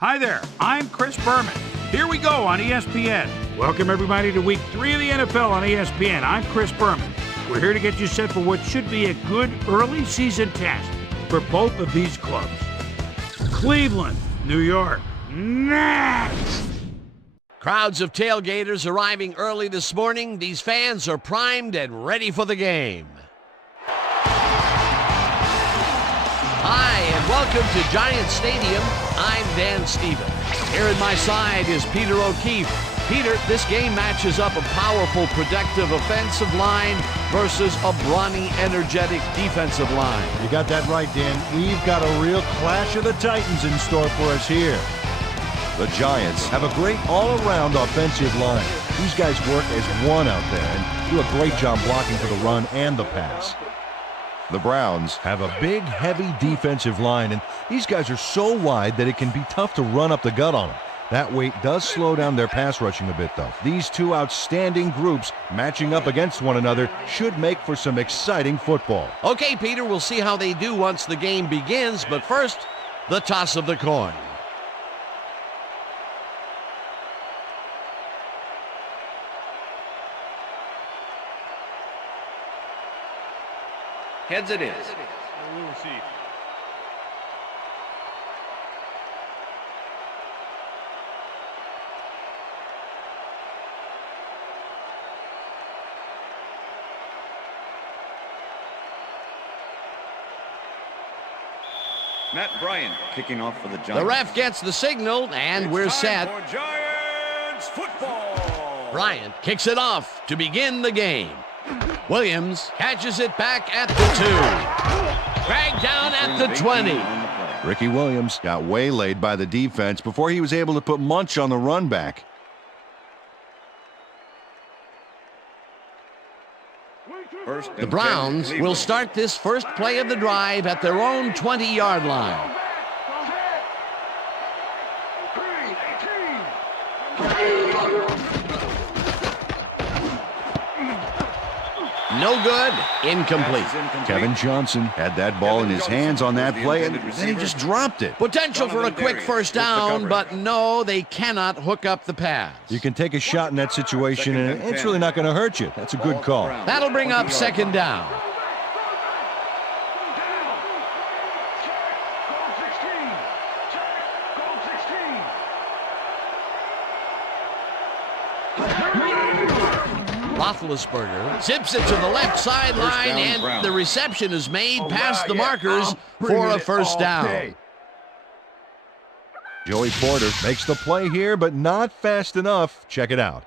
Hi there, I'm Chris Berman. Here we go on ESPN. Welcome everybody to week 3 of the NFL on ESPN. I'm Chris Berman. We're here to get you set for what should be a good early season test for both of these clubs. Cleveland, New York, next! Crowds of tailgaters arriving early this morning. These fans are primed and ready for the game. Hi, and welcome to Giant Stadium. I'm Dan Stevens. Here at my side is Peter O'Keefe. Peter, this game matches up a powerful, protective offensive line versus a brawny, energetic defensive line. You got that right, Dan. We've got a real clash of the Titans in store for us here. The Giants have a great all-around offensive line. These guys work as one out there and do a great job blocking for the run and the pass. The Browns have a big, heavy defensive line, and these guys are so wide that it can be tough to run up the gut on them. That weight does slow down their pass rushing a bit, though. These two outstanding groups matching up against one another should make for some exciting football. Okay, Peter, we'll see how they do once the game begins, but first, the toss of the coin. Heads it is. We will see. Matt Bryant kicking off for the Giants. The ref gets the signal, and we're set. For Giants football. Bryant kicks it off to begin the game. Williams catches it back at the 2. Dragged down at the 20. Ricky Williams got waylaid by the defense before he was able to put Munch on the run back. The Browns will start this first play of the drive at their own 20-yard line. No good. Incomplete. Kevin Johnson had that ball in his hands on that play, and then he just dropped it. Potential for a quick first down, but no, they cannot hook up the pass. You can take a shot in that situation, and it's really not going to hurt you. That's a good call. That'll bring up second down. Roethlisberger zips it to the left sideline, and the reception is made past the markers for a first down. Joey Porter makes the play here, but not fast enough. Check it out.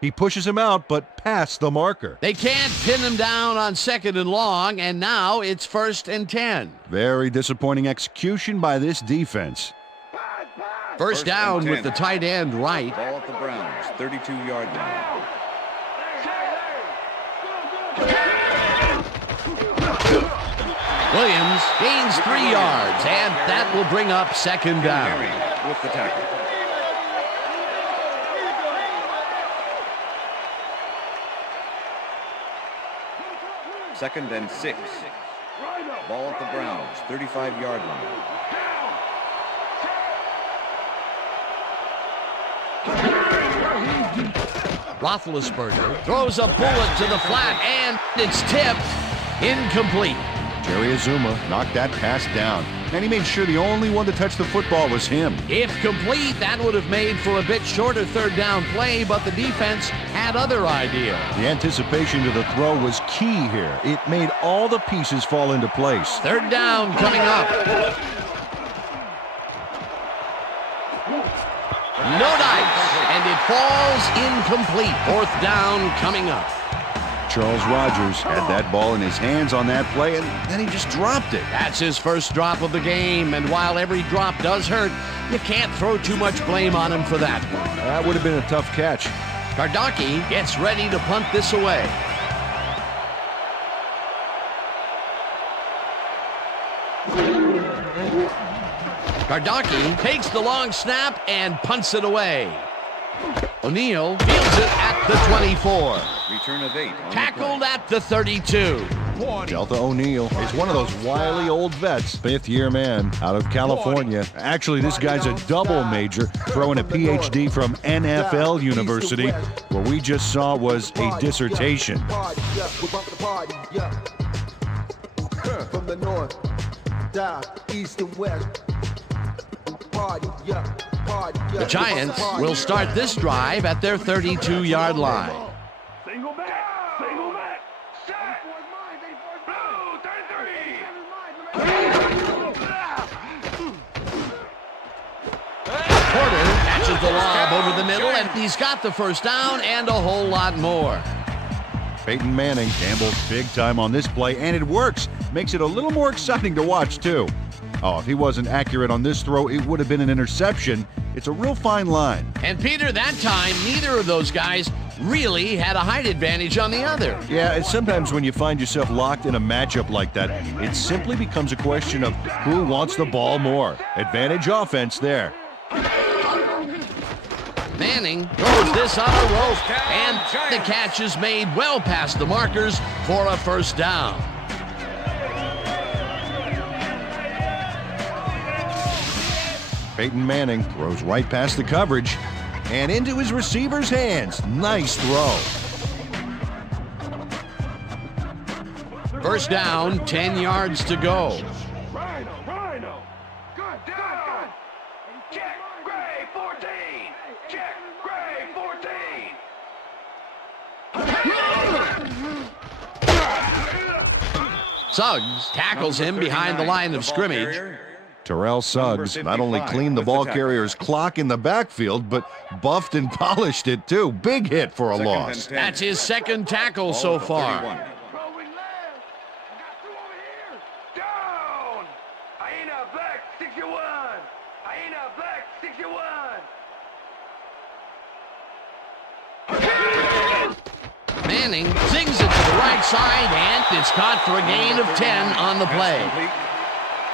He pushes him out, but past the marker. They can't pin him down on second and long, and now it's 1st and 10. Very disappointing execution by this defense. First down with the tight end right. Ball at the Browns, 32-yard line. Williams gains 3 yards, and that will bring up second down. With the tackle. Second and 6. Ball at the Browns, 35-yard line. Roethlisberger throws a bullet to the flat, and it's tipped. Incomplete. Jerry Azuma knocked that pass down, and he made sure the only one to touch the football was him. If complete, that would have made for a bit shorter third down play, but the defense had other ideas. The anticipation to the throw was key here. It made all the pieces fall into place. Third down coming up. No dice, and it falls incomplete. Fourth down coming up. Charles Rogers had that ball in his hands on that play, and then he just dropped it. That's his first drop of the game, and while every drop does hurt, you can't throw too much blame on him for that one. That would have been a tough catch. Kardaki gets ready to punt this away. Kardaki takes the long snap and punts it away. O'Neal fields it at the 24. Return of 8. Tackled at the 32. Delta O'Neal is one of those wily old vets, fifth-year man out of California. Actually, this guy's a double major, throwing a PhD from NFL University. What we just saw was a dissertation. From the north, south, east, and west. The Giants will start this drive at their 32-yard line. Single back. Single back. Set. Blue, 33. Porter catches the lob over the middle, and he's got the first down and a whole lot more. Peyton Manning gambles big time on this play, and it works. Makes it a little more exciting to watch, too. Oh, if he wasn't accurate on this throw, it would have been an interception. It's a real fine line. And Peter, that time, neither of those guys really had a height advantage on the other. Yeah, and sometimes when you find yourself locked in a matchup like that, it simply becomes a question of who wants the ball more. Advantage offense there. Manning throws this on a rope, and the catch is made well past the markers for a first down. Peyton Manning throws right past the coverage and into his receiver's hands. Nice throw. First down, 10 yards to go. Rhino. Good. Check. Gray, 14. Check. Gray, 14. Suggs tackles him behind the line of scrimmage. Terrell Suggs not only cleaned the ball carrier's clock in the backfield, but buffed and polished it too. Big hit for a loss. That's his second tackle so far. Down. Hyena Black, 61. Hyena Black, 61. Manning zings it to the right side, and it's caught for a gain of 10 on the play.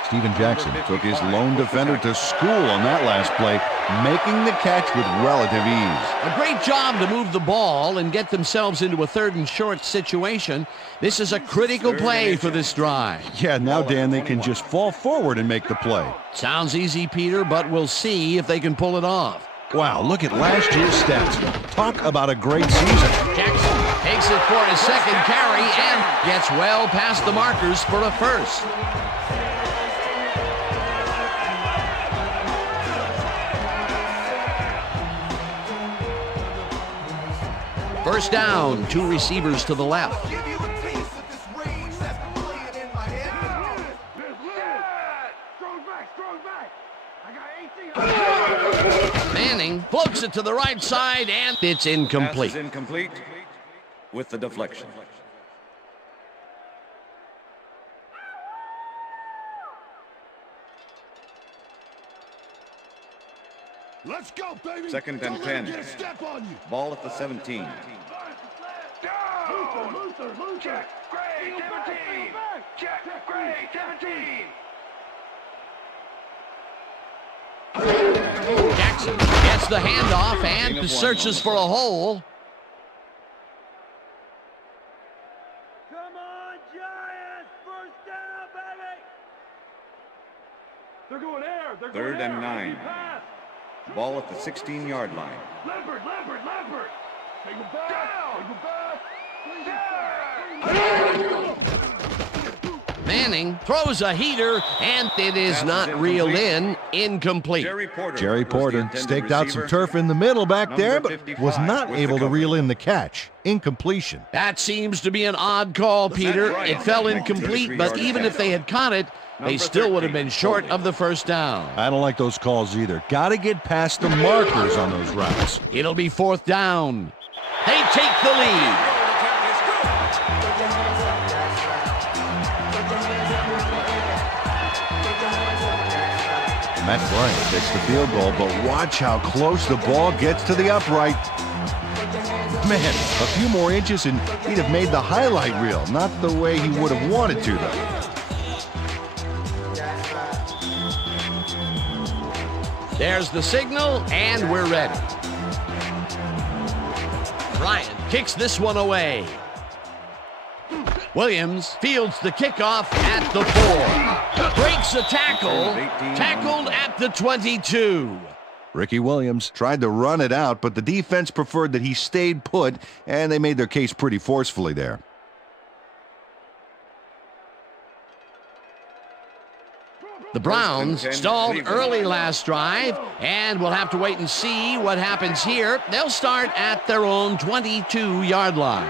Steven Jackson took his lone defender to school on that last play, making the catch with relative ease. A great job to move the ball and get themselves into a 3rd and short situation. This is a critical play for this drive. Yeah, now, Dan, they can just fall forward and make the play. Sounds easy, Peter, but we'll see if they can pull it off. Wow, look at last year's stats. Talk about a great season. Jackson takes it for his second carry and gets well past the markers for a first. First down, 2 receivers to the left. Manning floats it to the right side, and it's incomplete. Pass is incomplete with the deflection. Let's go, baby. 2nd and 10. Ball at the 17. Luther. Check. Gray, 17. Check. Gray, 17. Jackson gets the handoff and searches for a hole. Come on, Giants! First down, baby! They're going air. 3rd and 9. Ball at the 16-yard line. Leopard. Take him back. Manning throws a heater, and it is not reeled in. Incomplete. Jerry Porter staked out some turf in the middle back there, but was not able to reel in the catch. Incompletion. That seems to be an odd call, Peter. It fell incomplete, but even if they had caught it, they still would have been short of the first down. I don't like those calls either. Got to get past the markers on those routes. It'll be 4th down. They take the lead. Matt Bryant takes the field goal, but watch how close the ball gets to the upright. Man, a few more inches and he'd have made the highlight reel. Not the way he would have wanted to, though. There's the signal, and we're ready. Bryant kicks this one away. Williams fields the kickoff at the 4. Breaks a tackle. Tackled at the 22. Ricky Williams tried to run it out, but the defense preferred that he stayed put, and they made their case pretty forcefully there. The Browns stalled early last drive, and we'll have to wait and see what happens here. They'll start at their own 22-yard line.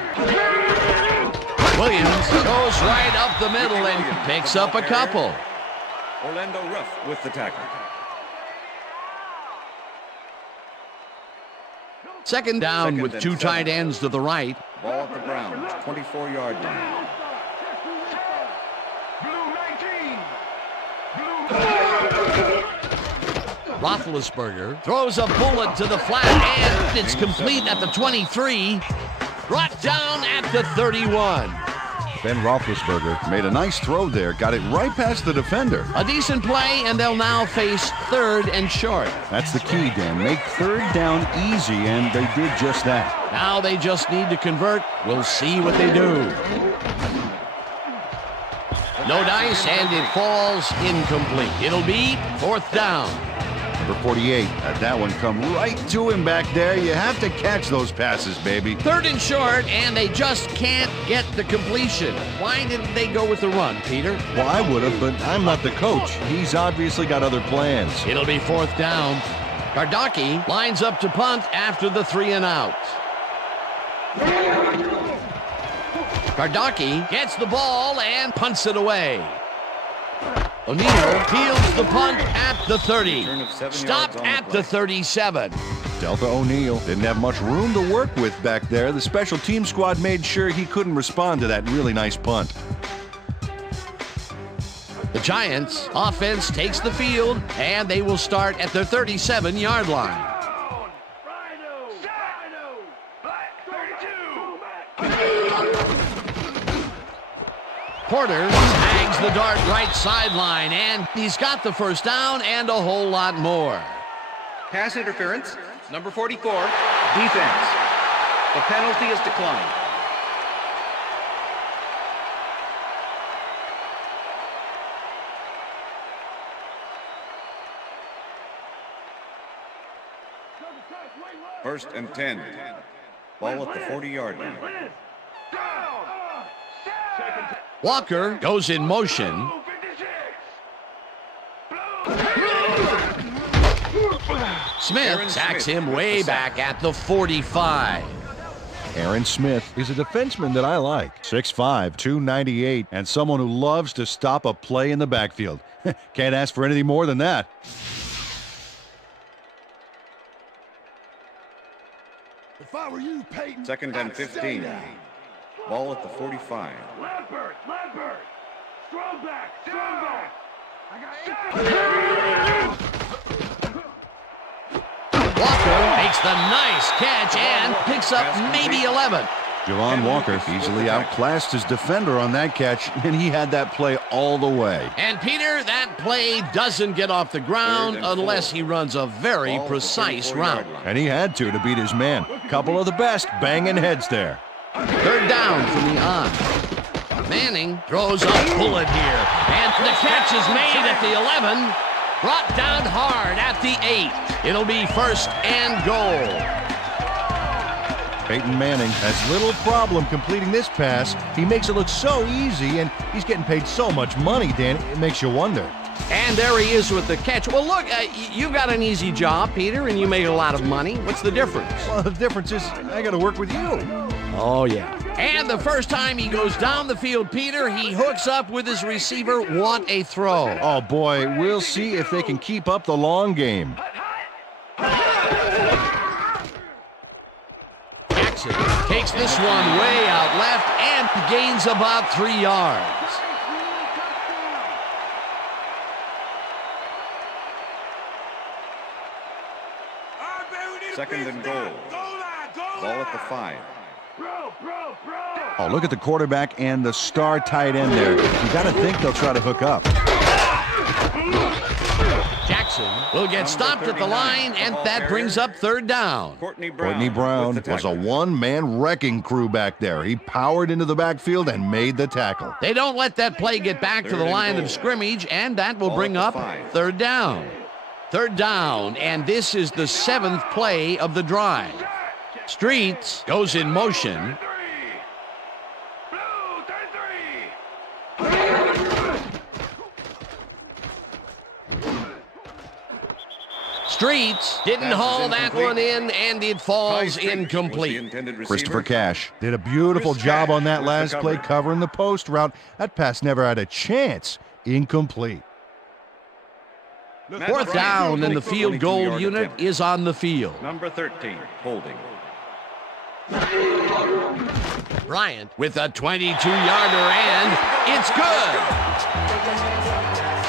Williams goes right up the middle and picks up a couple. Orlando Ruff with the tackle. Second down with 2 tight ends to the right. Ball at the Browns, 24-yard line. Roethlisberger throws a bullet to the flat, and it's complete at the 23. Brought down at the 31. Ben Roethlisberger made a nice throw there, got it right past the defender. A decent play, and they'll now face 3rd and short. That's the key, Dan. Make 3rd down easy, and they did just that. Now they just need to convert. We'll see what they do. No dice, and it falls incomplete. It'll be 4th down. Number 48 had that one come right to him back there. You have to catch those passes, baby. 3rd and short, and they just can't get the completion. Why didn't they go with the run, Peter? Well, I would have, but I'm not the coach. He's obviously got other plans. It'll be 4th down. Gardocki lines up to punt after the 3 and out. Gardocki gets the ball and punts it away. O'Neal fields the punt at the 30. Stopped at the 37. Delta O'Neal didn't have much room to work with back there. The special team squad made sure he couldn't respond to that really nice punt. The Giants offense takes the field, and they will start at their 37-yard line. Porter tags the dart right sideline, and he's got the 1st down and a whole lot more. Pass interference, number 44, defense. The penalty is declined. First and 10. Ball at the 40-yard line. Walker goes in motion. Smith sacks him way back at the 45. Aaron Smith is a defenseman that I like. 6'5", 298, and someone who loves to stop a play in the backfield. Can't ask for anything more than that. If I were you, Peyton, 2nd and 15. Ball at the 45. Lambert, strong back. Walker makes the nice catch and picks up maybe 11. Javon Walker easily outclassed his defender on that catch, and he had that play all the way. And Peter, that play doesn't get off the ground unless he runs a very precise route. And he had to beat his man. Couple of the best banging heads there. 3rd down from the on. Manning throws a bullet here, and the catch is made at the 11. Brought down hard at the 8. It'll be 1st and goal. Peyton Manning has little problem completing this pass. He makes it look so easy, and he's getting paid so much money, Dan, it makes you wonder. And there he is with the catch. Well, look, you got an easy job, Peter, and you make a lot of money. What's the difference? Well, the difference is I got to work with you. Oh, yeah. And the first time he goes down the field, Peter, he hooks up with his receiver. What a throw. Oh, boy, we'll see if they can keep up the long game. Jackson takes this one way out left and gains about 3 yards. Second and goal. Ball at the 5. Oh, look at the quarterback and the star tight end there. You got to think they'll try to hook up. Jackson Jackson will get stopped at the line, and that brings up third down. Courtney Brown was a one-man wrecking crew back there. He powered into the backfield and made the tackle. They don't let that play get back to the line of scrimmage, and that will bring up third down. Third down, and this is the 7th play of the drive. Streets goes in motion. Streets didn't haul that one in, and it falls incomplete. Christopher Cash did a beautiful job on that last play covering the post route. That pass never had a chance. Incomplete. Fourth down, and the field goal unit is on the field. Number 13, holding. Bryant with a 22-yarder, and it's good.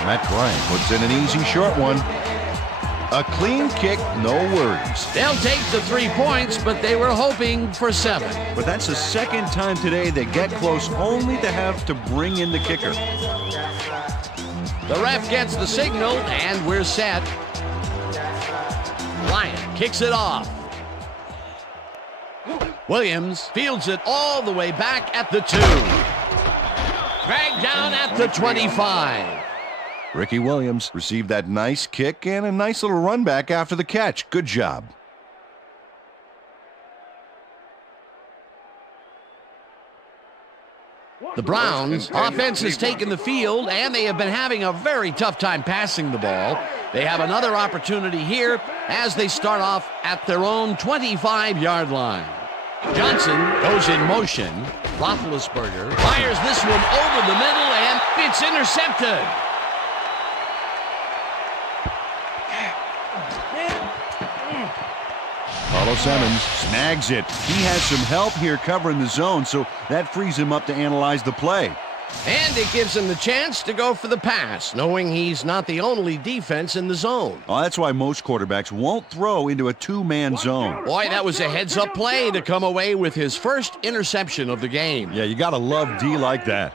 Matt Bryant puts in an easy short one. A clean kick, no worries. They'll take the 3 points, but they were hoping for 7. But that's the second time today they get close, only to have to bring in the kicker. The ref gets the signal, and we're set. Bryant kicks it off. Williams fields it all the way back at the 2. Dragged down at the 25. Ricky Williams received that nice kick and a nice little run back after the catch. Good job. The Browns offense has taken the field, and they have been having a very tough time passing the ball. They have another opportunity here as they start off at their own 25-yard line. Johnson goes in motion. Roethlisberger fires this one over the middle, and it's intercepted. Carlos Simmons snags it. He has some help here covering the zone, so that frees him up to analyze the play. And it gives him the chance to go for the pass, knowing he's not the only defense in the zone. Oh, that's why most quarterbacks won't throw into a two-man zone. Boy, that was a heads-up play to come away with his first interception of the game. Yeah, you got to love D like that.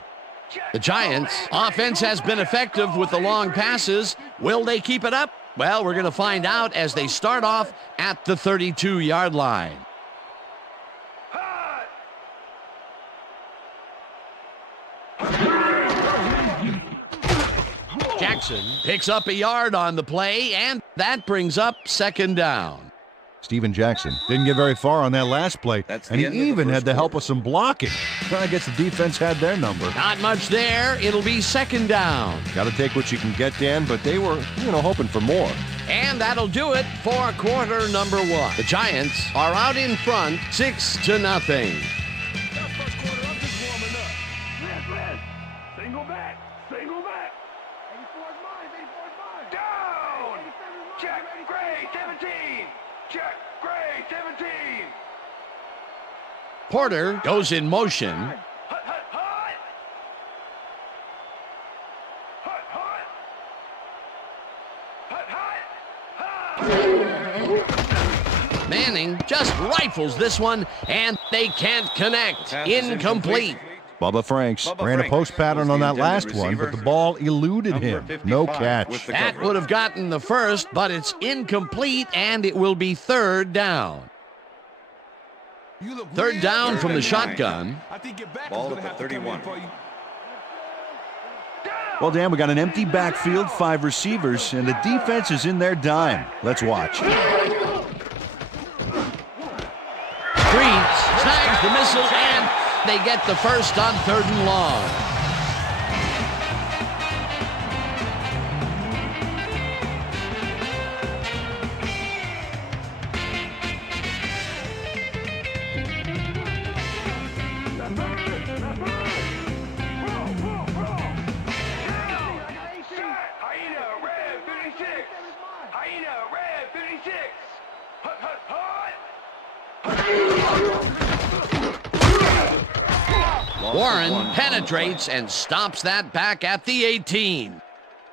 The Giants' offense has been effective with the long passes. Will they keep it up? Well, we're going to find out as they start off at the 32-yard line. Jackson picks up a yard on the play, and that brings up second down. Steven Jackson didn't get very far on that last play, and he even had the help of some blocking. I guess the defense had their number. Not much there. It'll be second down. Got to take what you can get, Dan, but they were, hoping for more. And that'll do it for quarter number 1. The Giants are out in front, 6-0. First quarter, I'm just warming up. Left. Single back. 84 is mine. 84 is mine. Down! Check, Gray, 17. Check, Gray, 17. Porter goes in motion. Hut, hut, hut. Hut, hut. Hut, hut. Manning just rifles this one, and they can't connect. Incomplete. Bubba Franks ran a post pattern on that last one, but the ball eluded him. No catch. That would have gotten the first, but it's incomplete, and it will be third down. Third down from the shotgun. Ball at the 31. Well, Dan, we got an empty backfield, 5 receivers, and the defense is in their dime. Let's watch. Streets snags the missile, and they get the first on 3rd and long. Warren penetrates and stops that back at the 18.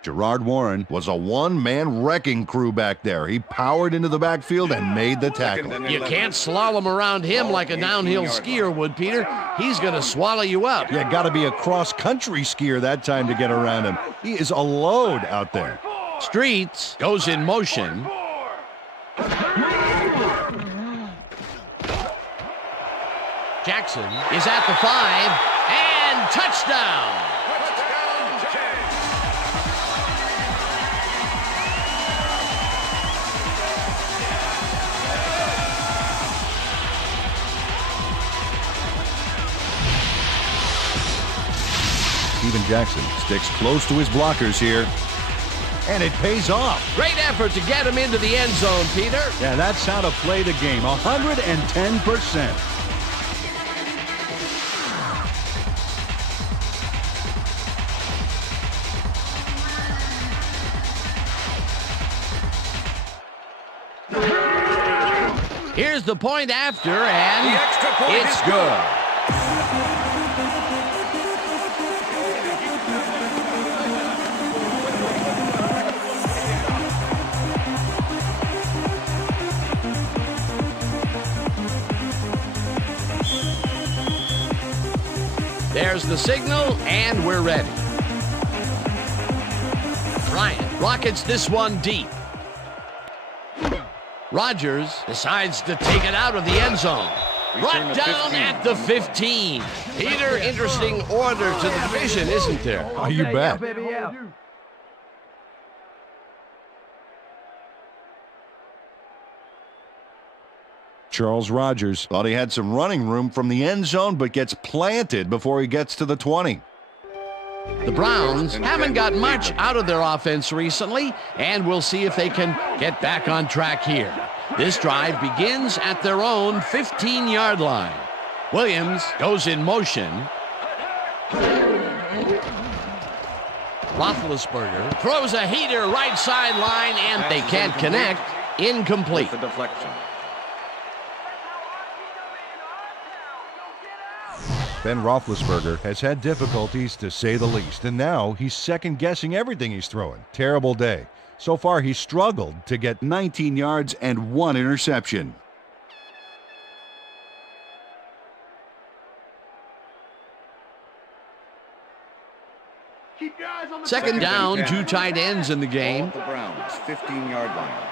Gerard Warren was a one-man wrecking crew back there. He powered into the backfield and made the tackle. You can't slalom around him like a downhill skier would, Peter. He's going to swallow you up. Yeah, got to be a cross-country skier that time to get around him. He is a load out there. Streets goes in motion. Jackson is at the 5, and touchdown! Steven Jackson sticks close to his blockers here, and it pays off. Great effort to get him into the end zone, Peter. Yeah, that's how to play the game, 110%. Here's the point after, and The extra point it's is good. There's the signal, and we're ready. Bryant rockets this one deep. Rodgers decides to take it out of the end zone. Brought down at the 15. Peter, interesting order to the division, isn't there? Oh, you bet. Charles Rodgers thought he had some running room from the end zone, but gets planted before he gets to the 20. The Browns haven't got much out of their offense recently, and we'll see if they can get back on track here. This drive begins at their own 15-yard line. Williams goes in motion. Roethlisberger throws a heater right sideline, and they can't connect. Incomplete. The deflection. Ben Roethlisberger has had difficulties, to say the least, and now he's second-guessing everything he's throwing. Terrible day. So far, he's struggled to get 19 yards and 1 interception. Keep your eyes on the Second down, 2 tight ends in the game. Ball at the Browns, 15-yard line.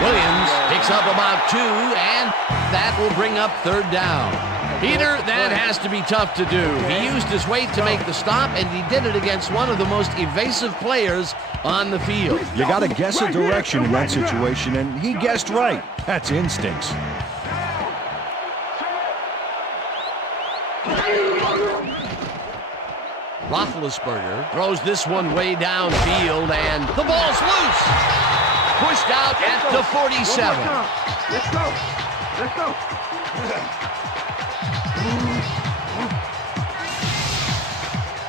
Williams picks up about 2, and that will bring up third down. Peter, that has to be tough to do. He used his weight to make the stop, and he did it against one of the most evasive players on the field. You got to guess a direction in that situation, and he guessed right. That's instincts. Roethlisberger throws this one way downfield, and the ball's loose. Pushed out at the 47. Let's go. Let's go.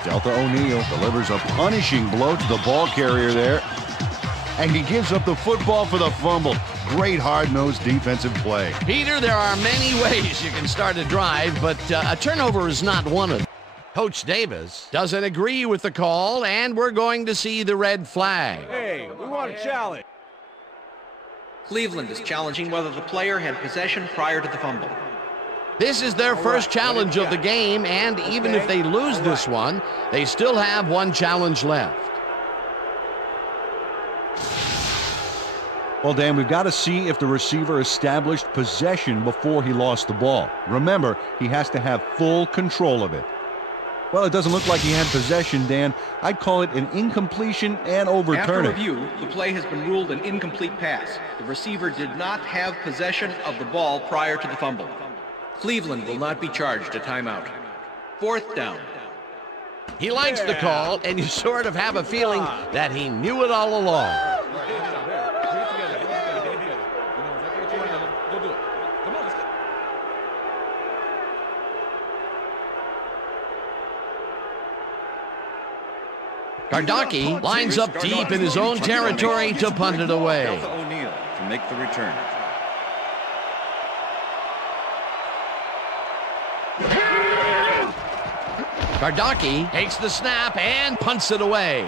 Delta O'Neal delivers a punishing blow to the ball carrier there, and he gives up the football for the fumble. Great hard-nosed defensive play. Peter, there are many ways you can start a drive, but a turnover is not one of them. Coach Davis doesn't agree with the call, and we're going to see the red flag. Hey, we want a challenge. Cleveland is challenging whether the player had possession prior to the fumble. This is their first challenge of the game, and even if they lose this one, they still have one challenge left. Well, Dan, we've got to see if the receiver established possession before he lost the ball. Remember, he has to have full control of it. Well, it doesn't look like he had possession, Dan. I'd call it an incompletion and overturn After it. review, the play has been ruled an incomplete pass. The receiver did not have possession of the ball prior to the fumble. Cleveland will not be charged a timeout. Fourth down. He likes the call, and you sort of have a feeling that he knew it all along. Gardocki lines up deep in his own territory to punt it away. Delta O'Neal to make the return. Gardocki takes the snap and punts it away.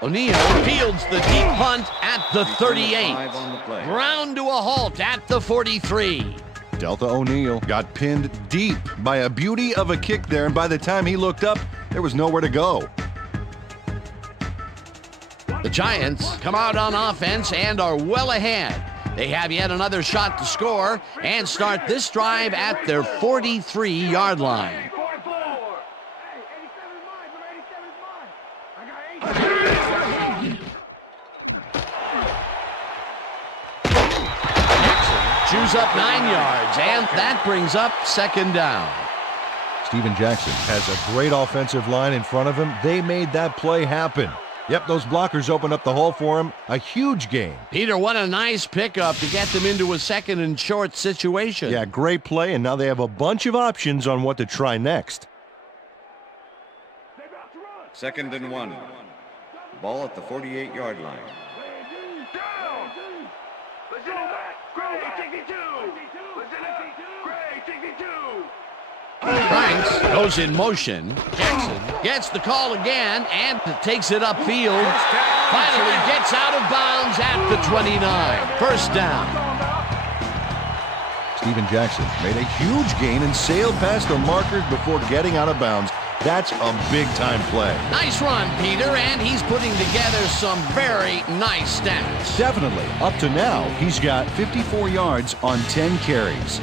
O'Neal fields the deep punt at the 38. On the play. Ground to a halt at the 43. Delta O'Neal got pinned deep by a beauty of a kick there, and by the time he looked up, there was nowhere to go. The Giants come out on offense and are well ahead. They have yet another shot to score and start this drive at their 43-yard line. Chews up 9 yards, and that brings up second down. Steven Jackson has a great offensive line in front of him. They made that play happen. Yep, those blockers opened up the hole for him. A huge gain. Peter, what a nice pickup to get them into a second and short situation. Yeah, great play, and now they have a bunch of options on what to try next. Second and 1. Ball at the 48-yard line. Franks goes in motion. Jackson gets the call again and takes it upfield. Finally gets out of bounds at the 29. First down. Steven Jackson made a huge gain and sailed past the markers before getting out of bounds. That's a big-time play. Nice run, Peter, and he's putting together some very nice stats. Definitely. Up to now, he's got 54 yards on 10 carries.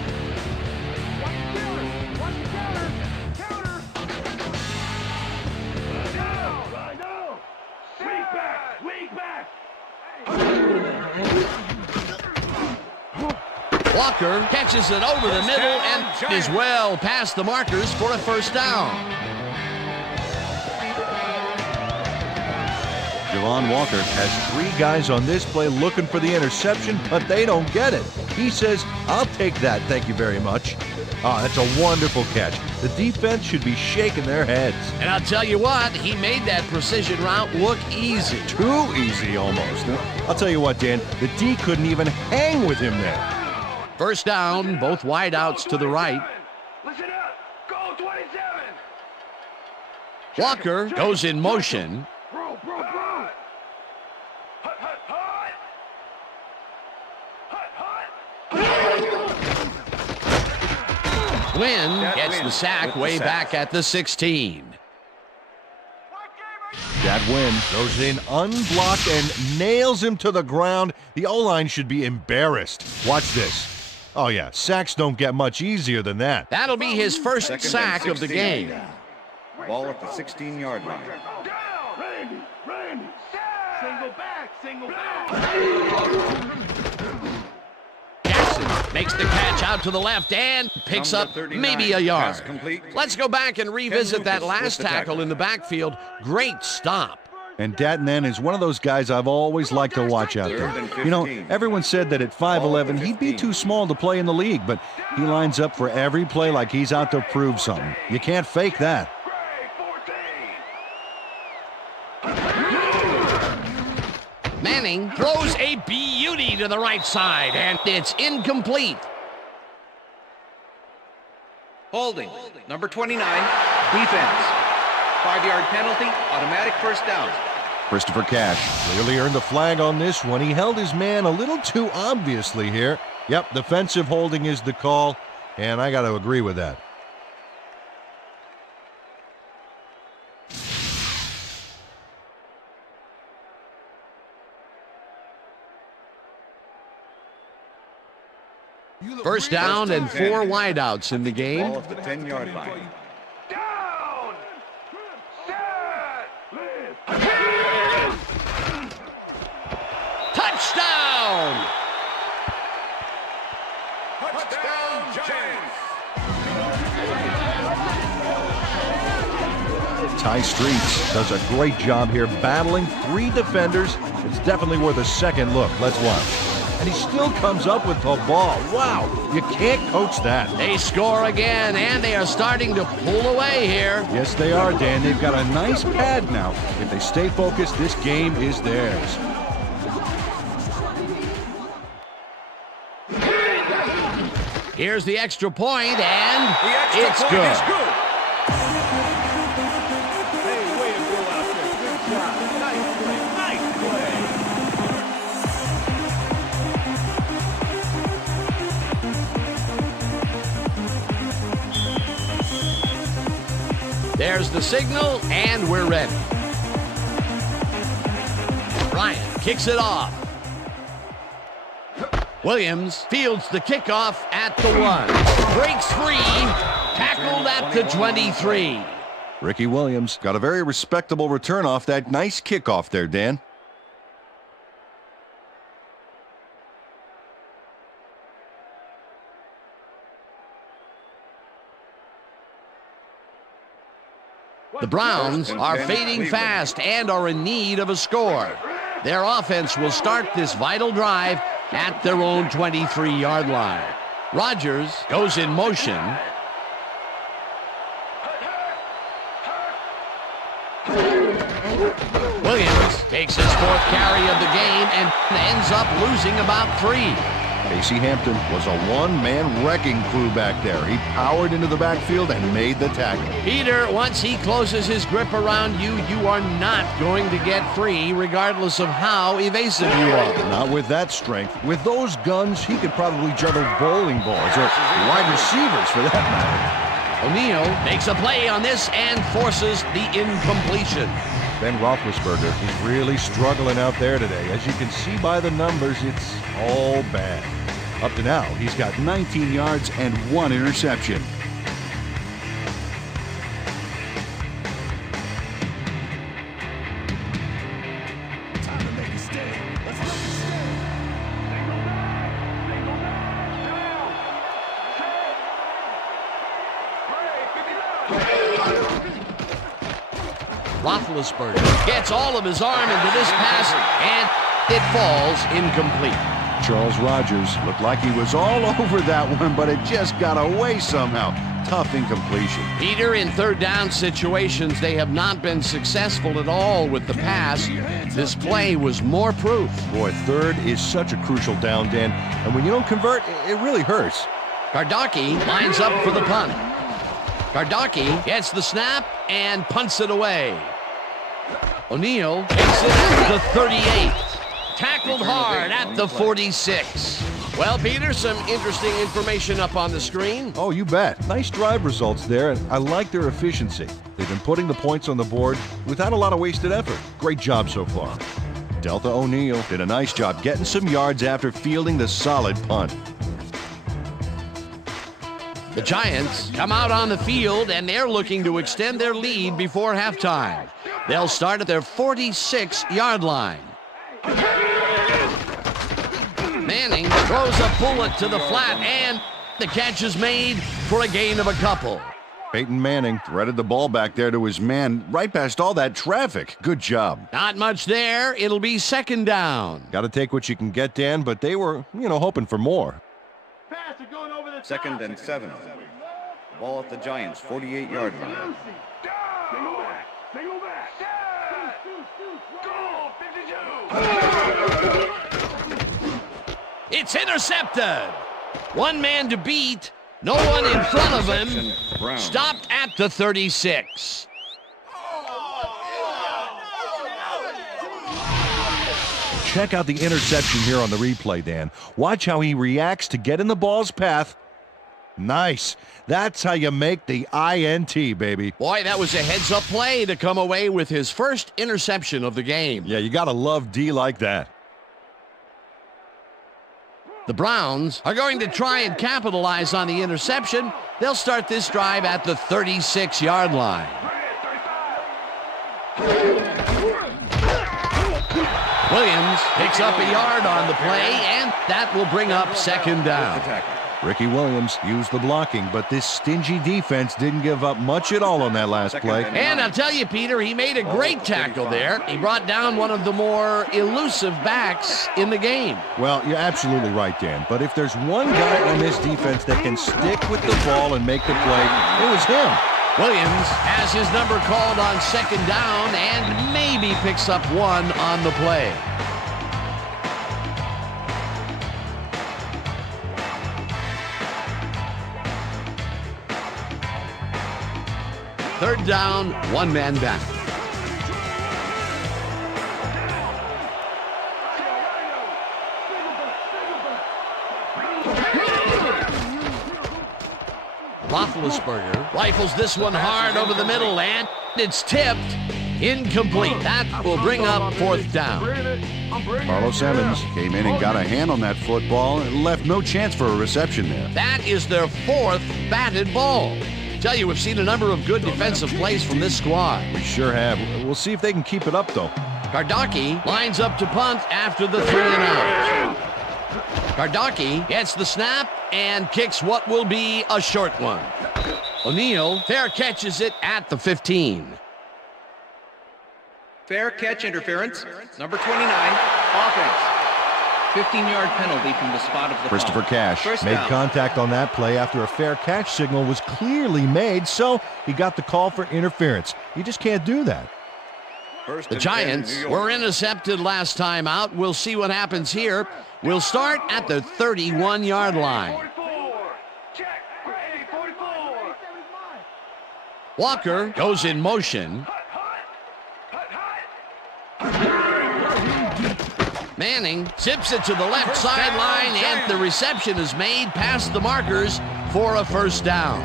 Walker catches it over the middle and is well past the markers for a first down. Javon Walker has 3 guys on this play looking for the interception, but they don't get it. He says, "I'll take that, thank you very much." That's a wonderful catch. The defense should be shaking their heads. And I'll tell you what, he made that precision route look easy. Too easy almost. I'll tell you what, Dan, the D couldn't even hang with him there. First down, both wideouts to the right. Listen up. Go 27. Walker goes in motion. Bro. Hut, hut, hut. Hut, hut. Wynn gets the sack way back at the 16. That Wynn goes in unblocked and nails him to the ground. The O-line should be embarrassed. Watch this. Oh, yeah, sacks don't get much easier than that. That'll be his first Second and sack of the 16. game. Ball at the 16-yard line. Down. Randy. Single back. Jackson makes the catch out to the left and picks Number up 39, maybe a yard. pass complete. Let's go back and revisit that Lucas last with the tackle tackle. in the backfield. Great stop. And Datnan is one of those guys I've always liked to watch out there. Third and You know, 15. everyone said that at 5'11", he'd be too small to play in the league, but he lines up for every play like he's out to prove something. You can't fake that. Manning throws a beauty to the right side, and it's incomplete. Holding. Number 29. Defense. 5-yard penalty. Automatic first down. Christopher Cash clearly earned the flag on this one. He held his man a little too obviously here. Yep, defensive holding is the call, and I got to agree with that. First down and 4 wideouts in the Ball game. at the 10-yard line. Down. Set. Touchdown! Touchdown, Giants. Ty Streets does a great job here battling 3 defenders. It's definitely worth a second look. Let's watch. And he still comes up with the ball. Wow, you can't coach that. They score again, and they are starting to pull away here. Yes, they are, Dan. They've got a nice pad now. If they stay focused, this game is theirs. Here's the extra point, and it's point good. is good. Hey, way to go out there. Good job. Nice play. There's the signal, and we're ready. Bryant kicks it off. Williams fields the kickoff at the 1. Breaks free. Tackled at the 23. Ricky Williams got a very respectable return off that nice kickoff there, Dan. The Browns are fading fast and are in need of a score. Their offense will start this vital drive at their own 23-yard line. Rodgers goes in motion. Williams takes his 4th carry of the game and ends up losing about 3. Casey Hampton was a one-man wrecking crew back there. He powered into the backfield and made the tackle. Peter, once he closes his grip around you, you are not going to get free regardless of how evasive you are. Not with that strength. With those guns, he could probably juggle bowling balls or wide receivers for that matter. O'Neal makes a play on this and forces the incompletion. Ben Roethlisberger is really struggling out there today. As you can see by the numbers, it's all bad. Up to now, he's got 19 yards and 1 interception. Time to make a stand. Let's make a stand. Single back. Single back. Down. Roethlisberger gets all of his arm into this pass, and it falls incomplete. Charles Rodgers looked like he was all over that one, but it just got away somehow. Tough incompletion. Peter, in 3rd down situations, they have not been successful at all with the pass. This play was more proof. Boy, 3rd is such a crucial down, Dan, and when you don't convert, it really hurts. Gardocki lines up for the punt. Gardocki gets the snap and punts it away. O'Neal takes it at the 38. Tackled hard at the 46. Well, Peter, some interesting information up on the screen. Oh, you bet. Nice drive results there, and I like their efficiency. They've been putting the points on the board without a lot of wasted effort. Great job so far. Delta O'Neal did a nice job getting some yards after fielding the solid punt. The Giants come out on the field, and they're looking to extend their lead before halftime. They'll start at their 46-yard line. Manning throws a bullet to the flat, and the catch is made for a gain of a couple. Peyton Manning threaded the ball back there to his man right past all that traffic. Good job. Not much there. It'll be 2nd down. Got to take what you can get, Dan, but they were, hoping for more. Pass it going over the 2nd and 7. Ball at the Giants' 48-yard line. Single back. Single back. Go, 52. It's intercepted. One man to beat. No one in front of him. Brown. Stopped at the 36. Check out the interception here on the replay, Dan. Watch how he reacts to get in the ball's path. Nice. That's how you make the INT, baby. Boy, that was a heads-up play to come away with his first interception of the game. Yeah, you got to love D like that. The Browns are going to try and capitalize on the interception. They'll start this drive at the 36-yard line. Williams picks up a yard on the play, and that will bring up 2nd down. Ricky Williams used the blocking, but this stingy defense didn't give up much at all on that last play. And I'll tell you, Peter, he made a great tackle there. He brought down one of the more elusive backs in the game. Well, you're absolutely right, Dan. But if there's one guy on this defense that can stick with the ball and make the play, it was him. Williams has his number called on 2nd down and maybe picks up 1 on the play. Third down, 1 man back. Roethlisberger rifles this one hard over the middle, and it's tipped. Incomplete. That will bring up fourth down. Carlos Emmons came in and got a hand on that football and left no chance for a reception there. That is their fourth batted ball. Tell you, we've seen a number of good defensive plays from this squad. We sure have. We'll see if they can keep it up, though. Kardaki lines up to punt after the 3-and-out. Kardaki gets the snap and kicks what will be a short one. O'Neal fair catches it at the 15. Fair catch interference. Number 29, offense. 15-yard penalty from the spot of the Christopher foul. Cash First made down. contact on that play after a fair catch signal was clearly made, so he got the call for interference. You just can't do that. First The and 10, Giants New York. were intercepted last time out. We'll see what happens here. We'll start at the 31-yard line. 44. Check. Ready. 44. Walker goes in motion. Manning zips it to the left sideline, and the reception is made past the markers for a first down.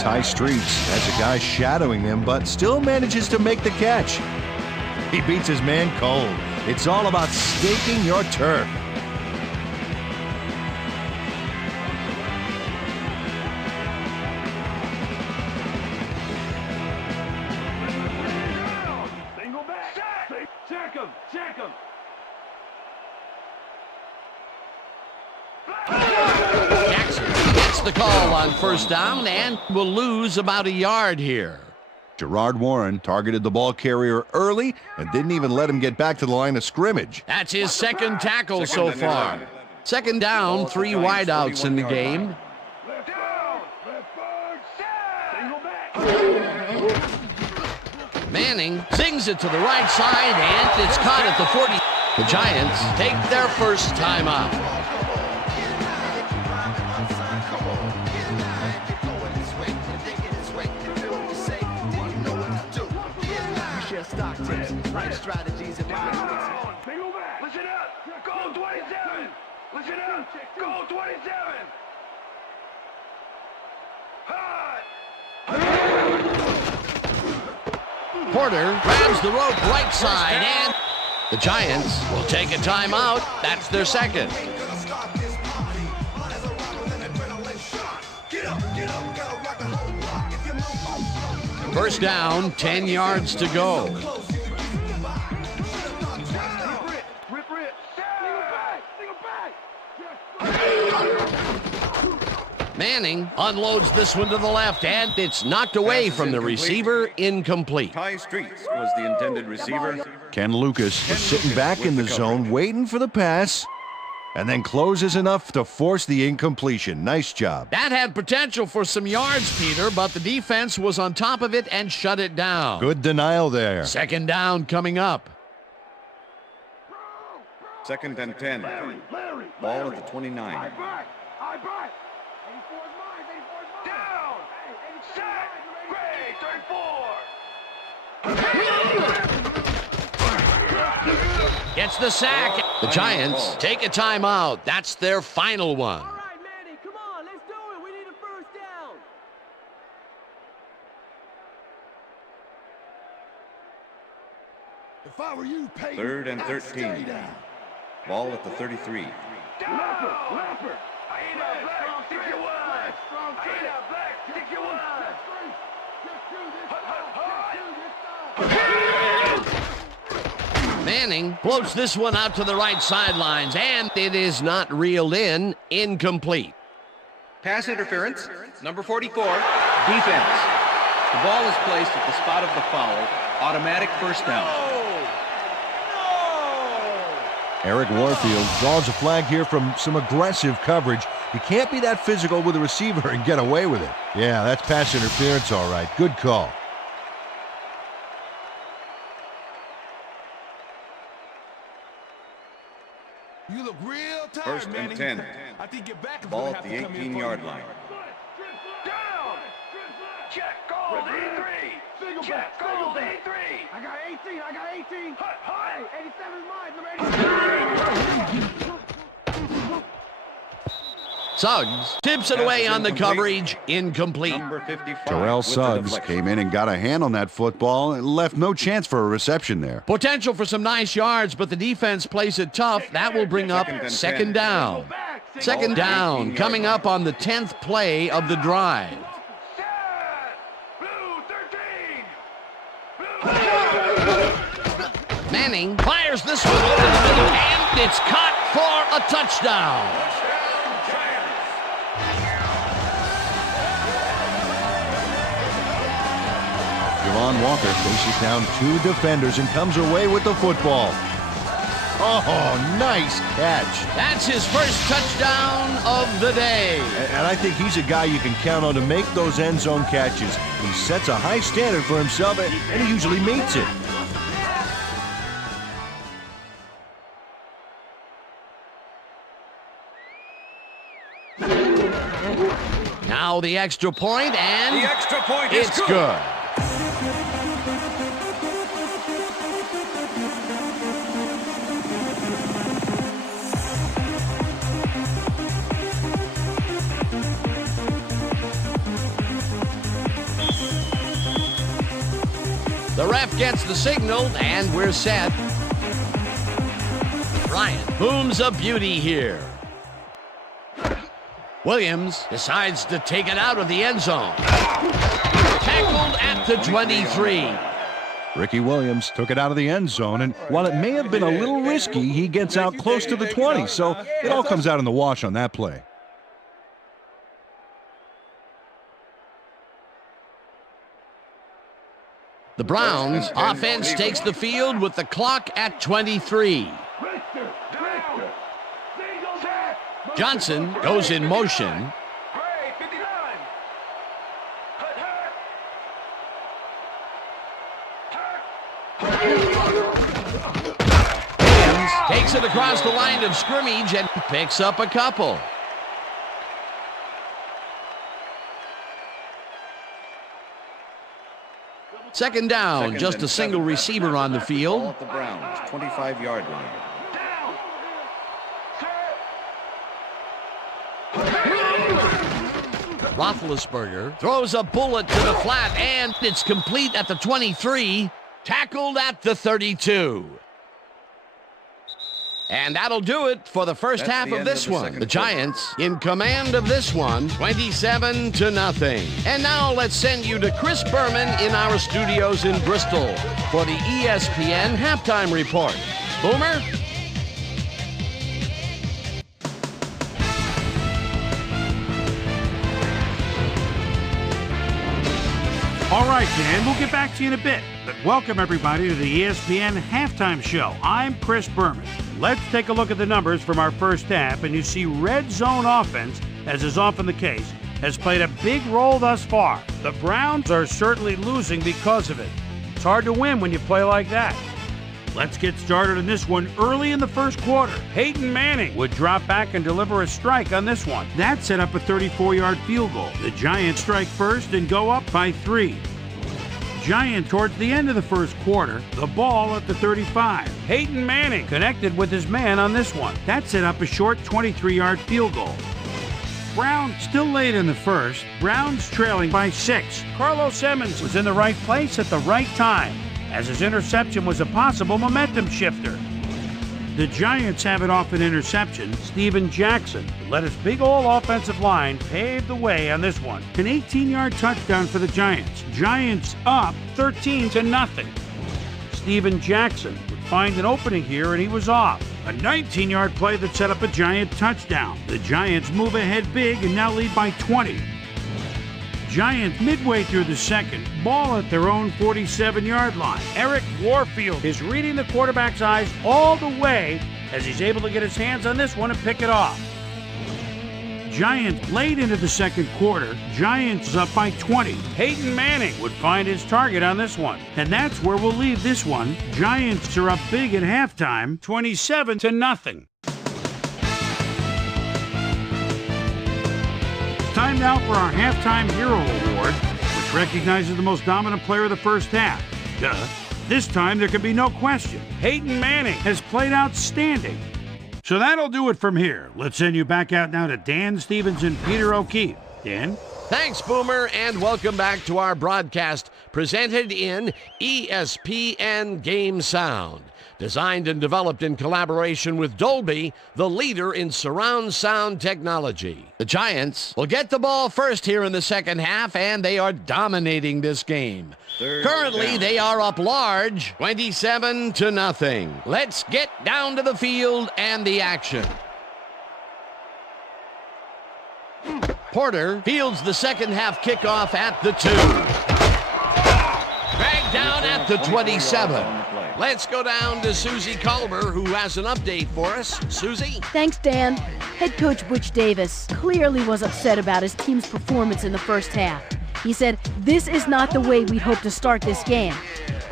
Ty Streets has a guy shadowing him, but still manages to make the catch. He beats his man cold. It's all about staking your turf. Single back. Check him. Check him. Jackson gets the call on first down and will lose about a yard here. Gerard Warren targeted the ball carrier early and didn't even let him get back to the line of scrimmage. That's his second tackle so Second and far. 11. Second down, 3 wideouts in the game. Left down. Left bird. Single back. Manning sings it to the right side, and it's caught at the 40. The Giants take their first timeout. Single back. Listen up. Go 27. Listen up. Go 27. Hot. Porter grabs the rope right side, and the Giants will take a timeout. That's their second. First down, 10 yards to go. Rip. Single back. Manning unloads this one to the left, and it's knocked away Pass is from the incomplete. receiver, incomplete. Ty Streets was the intended receiver. Ken Lucas was sitting back in the zone waiting for the pass and then closes enough to force the incompletion. Nice job. That had potential for some yards, Peter, but the defense was on top of it and shut it down. Good denial there. Second down coming up. Second and 10. Larry. Ball at the 29. I back. 84's mine. Down. Sack. Great. 34. Gets the sack. The Giants take a timeout. That's their final one. All right, Manny, come on, let's do it. We need a first down. If I were you, Peyton, Third and I'd 13. stay down. Ball at the 33. Lapper. I ain't a black, stick your one. I ain't a black, stick your one. Manning floats this one out to the right sidelines, and it is not reeled in. Incomplete. Pass interference. Number 44, defense. The ball is placed at the spot of the foul. Automatic first down. Eric Warfield draws a flag here from some aggressive coverage. You can't be that physical with a receiver and get away with it. Yeah, that's pass interference, all right. Good call. You look real tired, First and Manny. 10. I think your back is Ball gonna at have the to come in 18-yard for you. line. Down. Check goal 83. Check goal 83. I got 18. Hey, 87 is mine. Number 83. Suggs tips it away on the coverage. Incomplete. Number 55. Terrell with the Suggs deflection. came in and got a hand on that football and left no chance for a reception there. Potential for some nice yards, but the defense plays it tough. That will bring up second down. Second down coming up on the 10th play of the drive. Manning fires this one over the middle, and it's caught for a touchdown. Javon Walker faces down 2 defenders and comes away with the football. Oh, nice catch. That's his first touchdown of the day. And I think he's a guy you can count on to make those end zone catches. He sets a high standard for himself, and he usually meets it. Now the extra point, and The extra point is it's good. The ref gets the signal, and we're set. Bryant booms a beauty here. Williams decides to take it out of the end zone. Tackled at the 23. Ricky Williams took it out of the end zone, and while it may have been a little risky, he gets out close to the 20, so it all comes out in the wash on that play. The Browns offense takes the field with the clock at 23. Johnson goes in motion. Williams takes it across the line of scrimmage and picks up a couple. Second down, just a single receiver on the Ball field. at the Browns, 25-yard line. Roethlisberger throws a bullet to the flat, and it's complete at the 23, tackled at the 32. And that'll do it for the first That's half the of end this of the one. second The quarter. Giants in command of this one, 27-0. And now let's send you to Chris Berman in our studios in Bristol for the ESPN Halftime Report. Boomer? All right, Dan, we'll get back to you in a bit. But welcome, everybody, to the ESPN Halftime Show. I'm Chris Berman. Let's take a look at the numbers from our first half, and you see red zone offense, as is often the case, has played a big role thus far. The Browns are certainly losing because of it. It's hard to win when you play like that. Let's get started on this one early in the first quarter. Peyton Manning would drop back and deliver a strike on this one. That set up a 34-yard field goal. The Giants strike first and go up by 3. Giants towards the end of the first quarter, the ball at the 35. Peyton Manning connected with his man on this one. That set up a short 23-yard field goal. Browns still late in the first. Browns trailing by 6. Carlos Emmons was in the right place at the right time, as his interception was a possible momentum shifter. The Giants have it off an interception. Steven Jackson, who led his big old offensive line, paved the way on this one. An 18-yard touchdown for the Giants. Giants up 13-0. Steven Jackson would find an opening here, and he was off. A 19-yard play that set up a Giant touchdown. The Giants move ahead big and now lead by 20. Giants midway through the second, ball at their own 47-yard line. Eric Warfield is reading the quarterback's eyes all the way as he's able to get his hands on this one and pick it off. Giants late into the second quarter. Giants up by 20. Peyton Manning would find his target on this one. And that's where we'll leave this one. Giants are up big at halftime, 27-0. Time now for our Halftime Hero Award, which recognizes the most dominant player of the first half. Duh. This time there can be no question. Peyton Manning has played outstanding. So that'll do it from here. Let's send you back out now to Dan Stevens and Peter O'Keefe. Dan? Thanks, Boomer, and welcome back to our broadcast presented in ESPN Game Sound. Designed and developed in collaboration with Dolby, the leader in surround sound technology. The Giants will get the ball first here in the second half, and they are dominating this game. Currently, they are up large, 27-0. Let's get down to the field and the action. Porter fields the second half kickoff at the 2. Dragged down at the 27. Let's go down to Susie Culver, who has an update for us. Susie? Thanks, Dan. Head coach Butch Davis clearly was upset about his team's performance in the first half. He said, "This is not the way we'd hoped to start this game.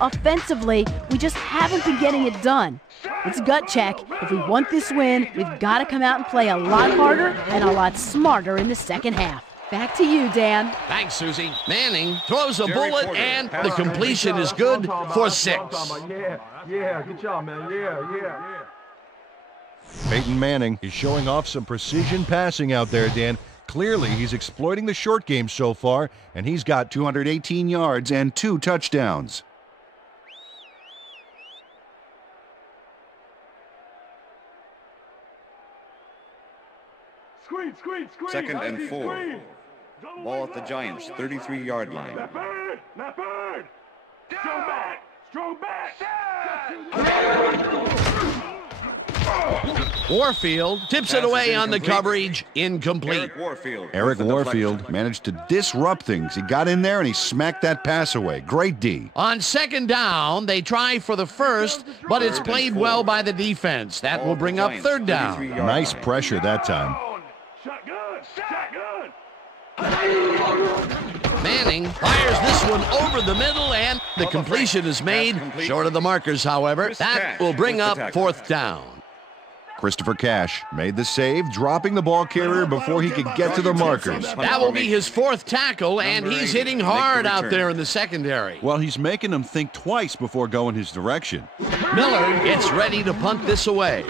Offensively, we just haven't been getting it done. It's gut check. If we want this win, we've got to come out and play a lot harder and a lot smarter in the second half." Back to you, Dan. Thanks, Susie. Manning throws a bullet, and the completion is good for 6. Yeah, good job, man. Yeah. Peyton Manning is showing off some precision passing out there, Dan. Clearly, he's exploiting the short game so far, and he's got 218 yards and 2 touchdowns. Screen. Second and 4. Ball at the Giants' 33-yard line. That bird. Strong back. Warfield tips it away on the coverage. Incomplete. Eric Warfield managed to disrupt things. He got in there and he smacked that pass away. Great D. On second down, they try for the first, but it's played well by the defense. That will bring up third down. Nice pressure that time. Shotgun. Manning fires this one over the middle, and the completion is made. Short of the markers, however. That will bring up fourth down. Christopher Cash made the save, dropping the ball carrier before he could get to the markers. That will be his 4th tackle, and he's hitting hard out there in the secondary. Well, he's making them think twice before going his direction. Miller gets ready to punt this away.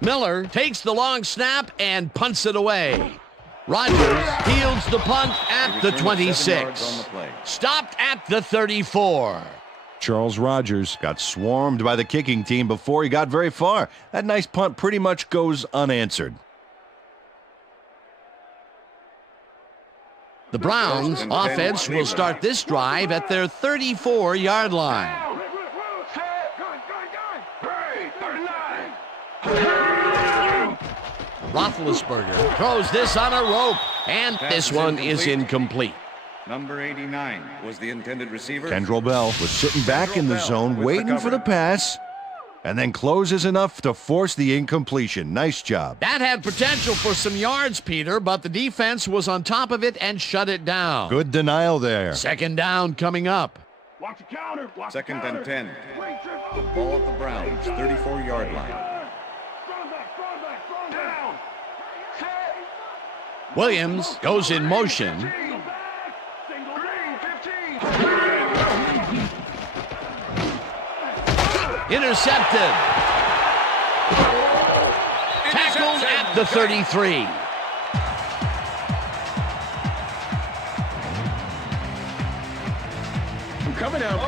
Miller takes the long snap and punts it away. Rogers fields the punt at the 26. Stopped at the 34. Charles Rogers got swarmed by the kicking team before he got very far. That nice punt pretty much goes unanswered. The Browns offense will start this drive at their 34-yard line. Roethlisberger throws this on a rope, and this one is incomplete. Number 89 was the intended receiver. Kendrell Bell was sitting back in the zone waiting for the pass, and then closes enough to force the incompletion. Nice job. That had potential for some yards, Peter, but the defense was on top of it and shut it down. Good denial there. Second down coming up. Watch the counter. Second and 10. Ball at the Browns' 34-yard line. Williams goes in motion. Intercepted. Tackled at the 33. I'm coming out.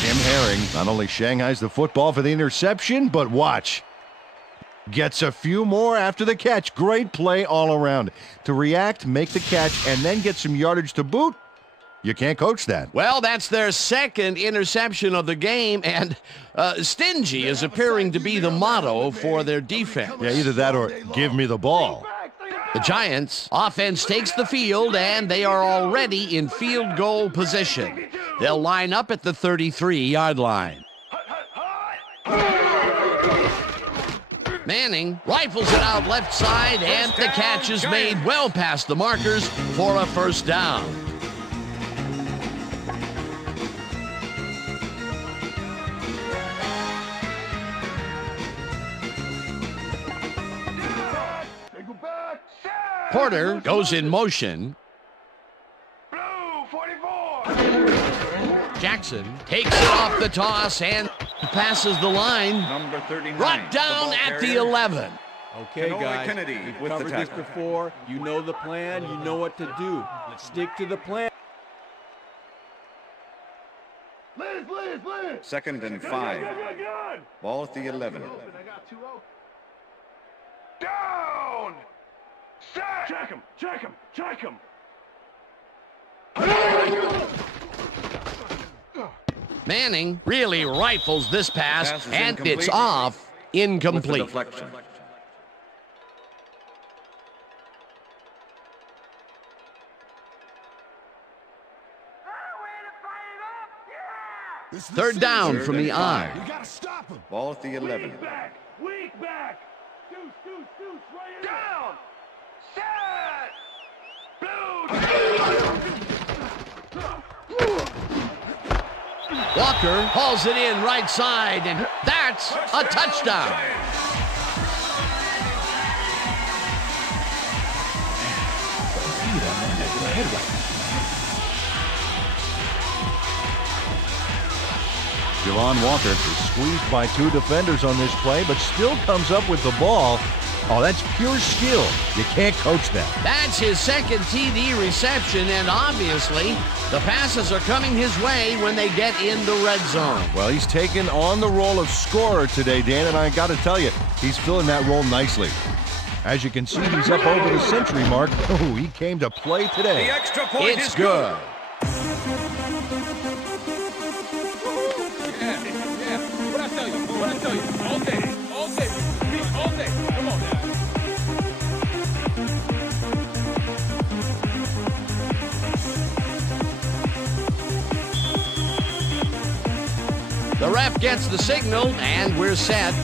Tim Herring not only shanghais the football for the interception, but watch. Gets a few more after the catch. Great play all around. To react, make the catch, and then get some yardage to boot. You can't coach that. Well, that's their second interception of the game, and stingy is appearing to be the motto for their defense. Yeah, either that or give me the ball. The Giants offense takes the field, and they are already in field goal position. They'll line up at the 33-yard line. Manning rifles it out left side, and the catch is made well past the markers for a first down. Porter goes in motion. Blue 44. Jackson takes it off the toss and passes the line. Number 39. Brought down at the 11. Okay, Kenoy guys, Kennedy we've with the covered this tackle. before. You know the plan. You know what to do. Let's stick to the plan. Liz. Second and 5. Good. Ball at the 11. Down. Set. Check him. Manning really rifles this pass, Pass is and incomplete. it's off. With the Incomplete. deflection. Third down from the I. You gotta stop him. Ball at the 11. Weak back. Deuce, right down. Set. Walker hauls it in right side, and that's a touchdown. Javon Walker is squeezed by 2 defenders on this play, but still comes up with the ball. Oh, that's pure skill. You can't coach that. That's his second TD reception, and obviously the passes are coming his way when they get in the red zone. Well, he's taken on the role of scorer today, Dan, and I got to tell you, he's filling that role nicely. As you can see, he's up over the century mark. Oh, he came to play today. The extra point It's is good. What I tell you? All day. Come on now. The ref gets the signal, and we're set.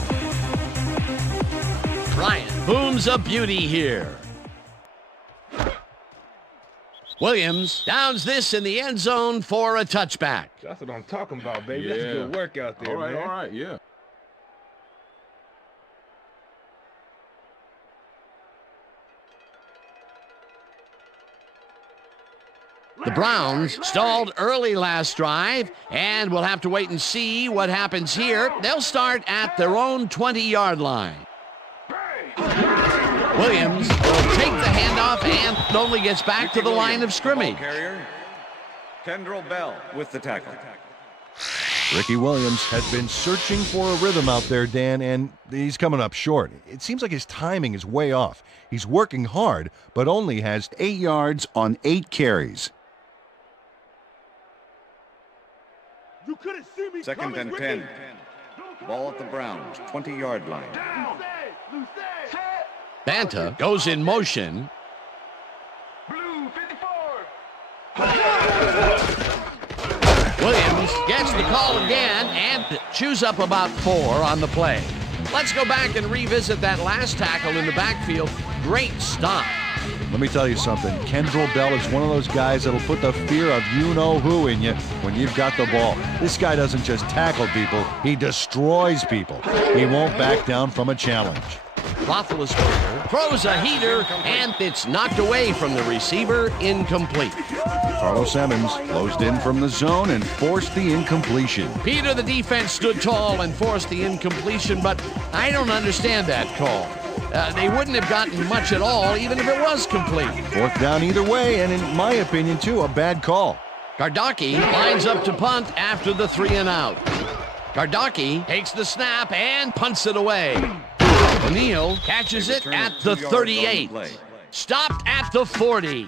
Bryant booms a beauty here. Williams downs this in the end zone for a touchback. That's what I'm talking about, baby. That's a good work out there, man. All right, yeah. The Browns stalled early last drive, and we'll have to wait and see what happens here. They'll start at their own 20-yard line. Williams will take the handoff and only gets back to the line of scrimmage. Carrier. Kendrell Bell with the tackle. Ricky Williams has been searching for a rhythm out there, Dan, and he's coming up short. It seems like his timing is way off. He's working hard, but only has 8 yards on 8 carries. You couldn't see me. Second and 10. Ball at the Browns, 20-yard line. Banta goes in motion. Blue 54. Williams gets the call again and chews up about 4 on the play. Let's go back and revisit that last tackle in the backfield. Great stop. Let me tell you something. Kendrell Bell is one of those guys that'll put the fear of you-know-who in you when you've got the ball. This guy doesn't just tackle people, he destroys people. He won't back down from a challenge. Roethlisberger throws a heater, and it's knocked away from the receiver, incomplete. Carlos Emmons closed in from the zone and forced the incompletion. Peter, the defense stood tall and forced the incompletion, but I don't understand that call. They wouldn't have gotten much at all, even if it was complete. 4th down either way, and in my opinion, too, a bad call. Gardocki lines up to punt after the 3-and-out. Gardocki takes the snap and punts it away. O'Neal catches it at the 38. Stopped at the 40.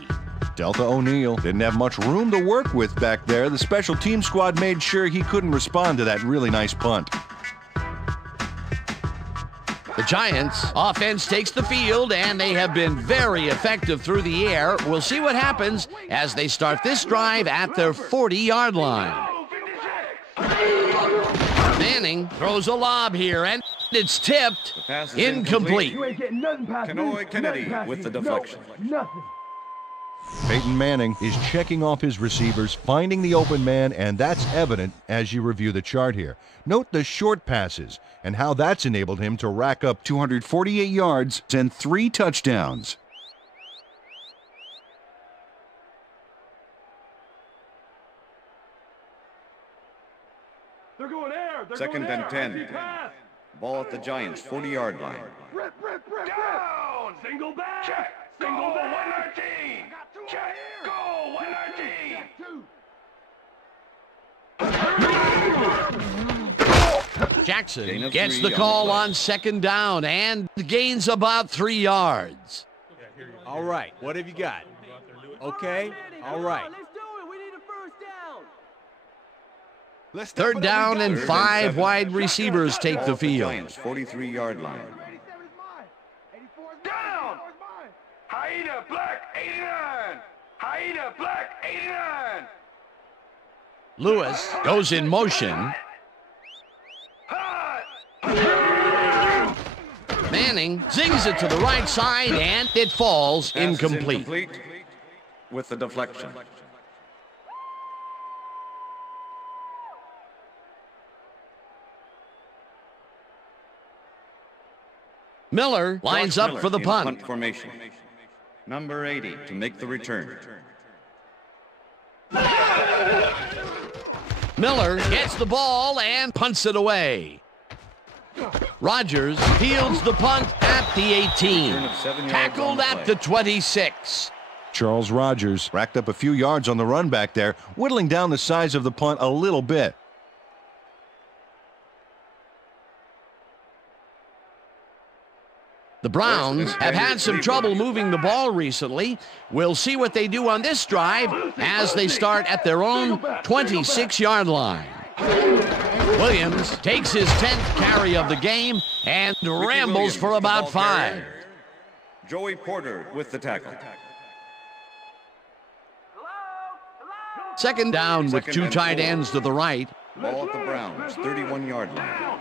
Delta O'Neal didn't have much room to work with back there. The special team squad made sure he couldn't respond to that really nice punt. The Giants offense takes the field, and they have been very effective through the air. We'll see what happens as they start this drive at their 40-yard line. Manning throws a lob here, and it's tipped. The pass is Incomplete. You ain't getting nothing past me. Kenoy Kennedy Nothing past with me. the deflection. No, nothing. Peyton Manning is checking off his receivers, finding the open man, and that's evident as you review the chart here. Note the short passes and how that's enabled him to rack up 248 yards and 3 touchdowns. They're going air. They're Second going and air. 10. Empty pass. Ball at the Giants' 40-yard line. Rip. Down. Single back. Check. Single back. 119. Check. Go. 119. Jackson gets the call on second down and gains about 3 yards. All right, what have you got? Okay, all right. Let's do it. We need a first down. Third down and 5 wide receivers take the field. Giants' 43-yard line. Down. Hyena Black 89. Hyena Black 89. Lewis goes in motion. Manning zings it to the right side, and it falls Pass is incomplete. With the deflection. Miller lines up for the in punt. formation. Number 80 to make the return. Miller gets the ball and punts it away. Rodgers fields the punt at the 18. Return of 7 yards Tackled on the at play. the 26. Charles Rodgers racked up a few yards on the run back there, whittling down the size of the punt a little bit. The Browns have had some trouble moving the ball recently. We'll see what they do on this drive as they start at their own 26-yard line. Williams takes his 10th carry of the game and rambles for about 5. Joey Porter with the tackle. Second down with 2 tight ends to the right. Ball at the Browns' 31-yard line.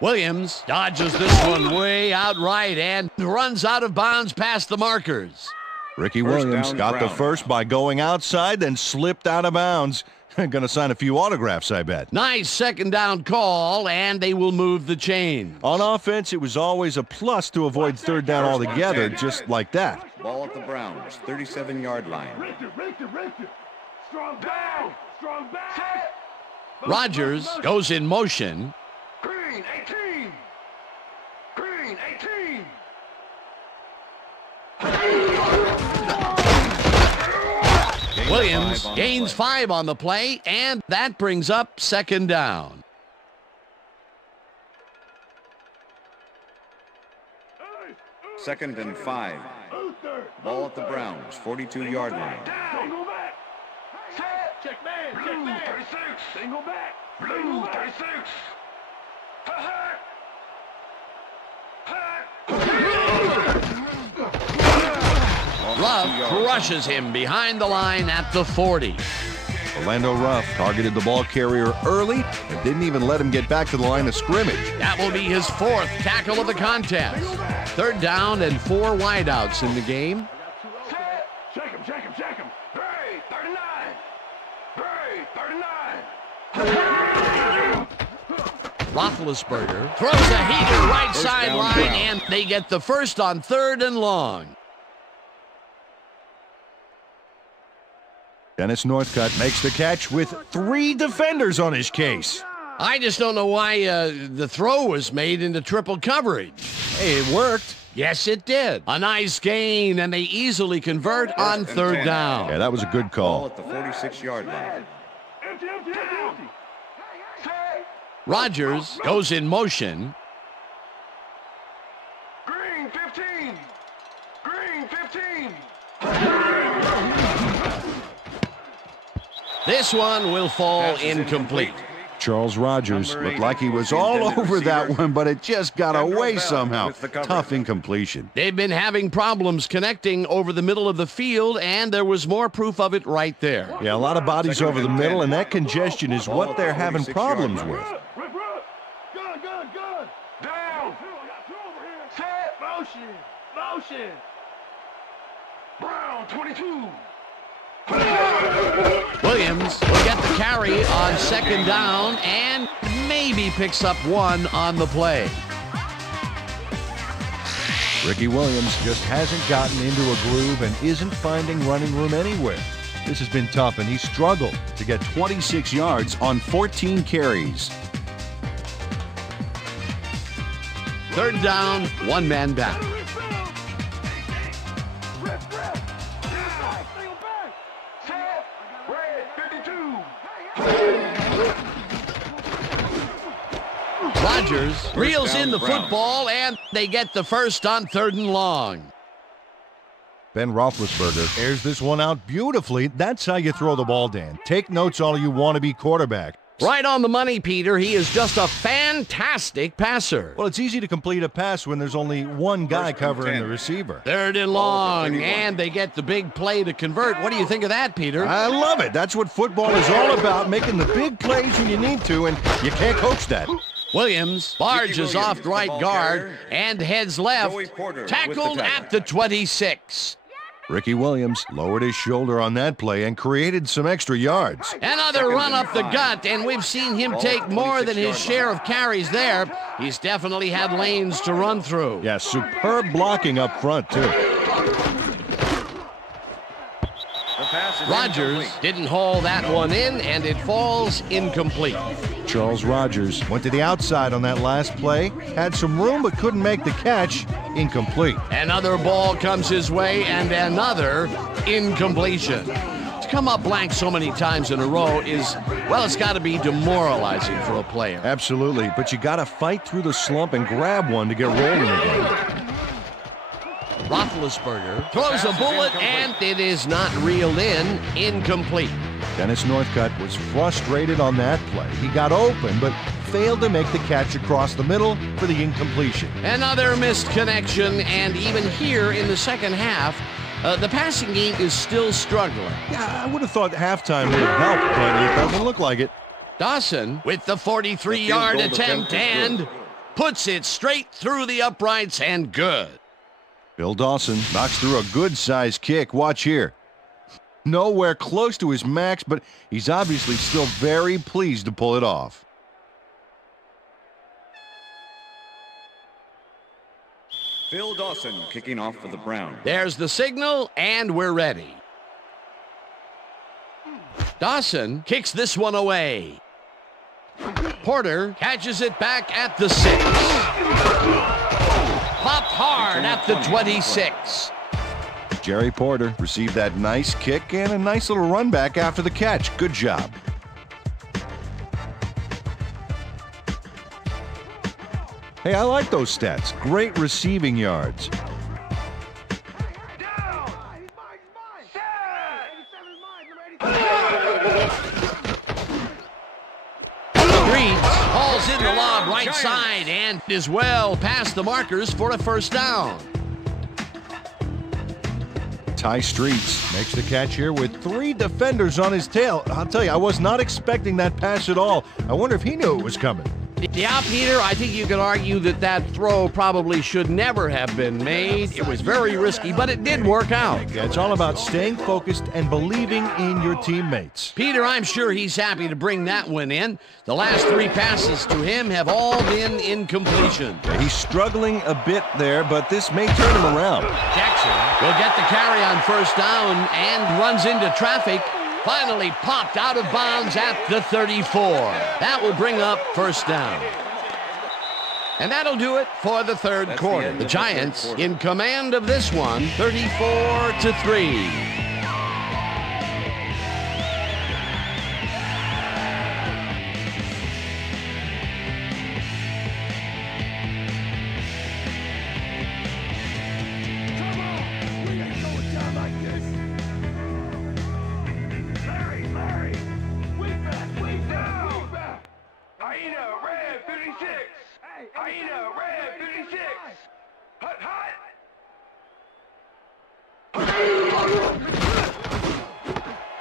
Williams dodges this one way out right and runs out of bounds past the markers. Ricky First Williams down, got the Browns. first by going outside, then slipped out of bounds. Going to sign a few autographs, I bet. Nice second down call, and they will move the chain. On offense, it was always a plus to avoid third down altogether, just like that. Ball at the Browns' 37-yard line. Rent it. Strong back. Rodgers goes in motion. Green 18. Green 18. Williams gains 5 on the play, and that brings up second down. Second and 5. Ball at the Browns' 42-yard line. Single back. Check man. 36. Single back. Blue 36. Love crushes him behind the line at the 40. Orlando Ruff targeted the ball carrier early and didn't even let him get back to the line of scrimmage. That will be his 4th tackle of the contest. Third down and 4 wideouts in the game. Check him. Hurry, 39. Roethlisberger throws a heater right sideline, and they get the first on 3rd and long. Dennis Northcutt makes the catch with 3 defenders on his case. I just don't know why the throw was made into triple coverage. Hey, it worked. Yes, it did. A nice gain, and they easily convert on 3rd down. Yeah, that was a good Ball call. at the 46-yard line. Empty. Rodgers goes in motion. Green 15. Green 15. This one will fall incomplete. Charles Rodgers Number looked like he was 80, all intended over that receiver. one, but it just got Denver away Bell somehow. with the cover. Tough incompletion. They've been having problems connecting over the middle of the field, and there was more proof of it right there. Yeah, a lot of bodies Second over the and middle, 10. and that congestion is Ball what at they're the having 46-yard problems line. with. Rip. Good. Down. We got 2 over here. Set. Motion. Brown 22. Williams will get the carry on 2nd down and maybe picks up 1 on the play. Ricky Williams just hasn't gotten into a groove and isn't finding running room anywhere. This has been tough, and he struggled to get 26 yards on 14 carries. Third down, one man back. Rodgers reels in the football, and they get the first on 3rd and long. Ben Roethlisberger airs this one out beautifully. That's how you throw the ball, Dan. Take notes all you want to be quarterback. Right on the money, Peter. He is just a fantastic passer. Well, it's easy to complete a pass when there's only one guy covering the receiver. 3rd and long, and they get the big play to convert. What do you think of that, Peter? I love it. That's what football is all about, making the big plays when you need to, and you can't coach that. Williams barges off right guard and heads left, tackled at the 26. Ricky Williams lowered his shoulder on that play and created some extra yards. Another run up the gut, and we've seen him take more than his share of carries there. He's definitely had lanes to run through. Yeah, superb blocking up front, too. Rodgers didn't haul that one in, and it falls incomplete. Charles Rodgers went to the outside on that last play, had some room but couldn't make the catch. Incomplete. Another ball comes his way, and another incompletion. To come up blank so many times in a row is, well, it's got to be demoralizing for a player. Absolutely, but you got to fight through the slump and grab one to get rolling again. Roethlisberger throws a bullet, and it is not reeled in. Incomplete. Dennis Northcutt was frustrated on that play. He got open, but failed to make the catch across the middle for the incompletion. Another missed connection, and even here in the second half, the passing game is still struggling. Yeah, I would have thought halftime would have helped, but it doesn't look like it. Dawson with the 43-yard attempt and puts it straight through the uprights, and good. Bill Dawson knocks through a good-sized kick. Watch here. Nowhere close to his max, but he's obviously still very pleased to pull it off. Phil Dawson kicking off for the Browns. There's the signal, and we're ready. Dawson kicks this one away. Porter catches it back at the 6. Popped hard at the 26. Jerry Porter received that nice kick and a nice little run back after the catch. Good job. Hey, I like those stats. Great receiving yards. Hauls in the lob right side and is well past the markers for a first down. Ty Streets makes the catch here with 3 defenders on his tail. I'll tell you, I was not expecting that pass at all. I wonder if he knew it was coming. Yeah, Peter, I think you could argue that that throw probably should never have been made. It was very risky, but it did work out. Yeah, it's all about staying focused and believing in your teammates. Peter, I'm sure he's happy to bring that one in. The last 3 passes to him have all been incompletion. Yeah, he's struggling a bit there, but this may turn him around. Jackson will get the carry on first down and runs into traffic. Finally popped out of bounds at the 34. That will bring up first down. And that'll do it for the third quarter. The Giants in command of this one, 34-3.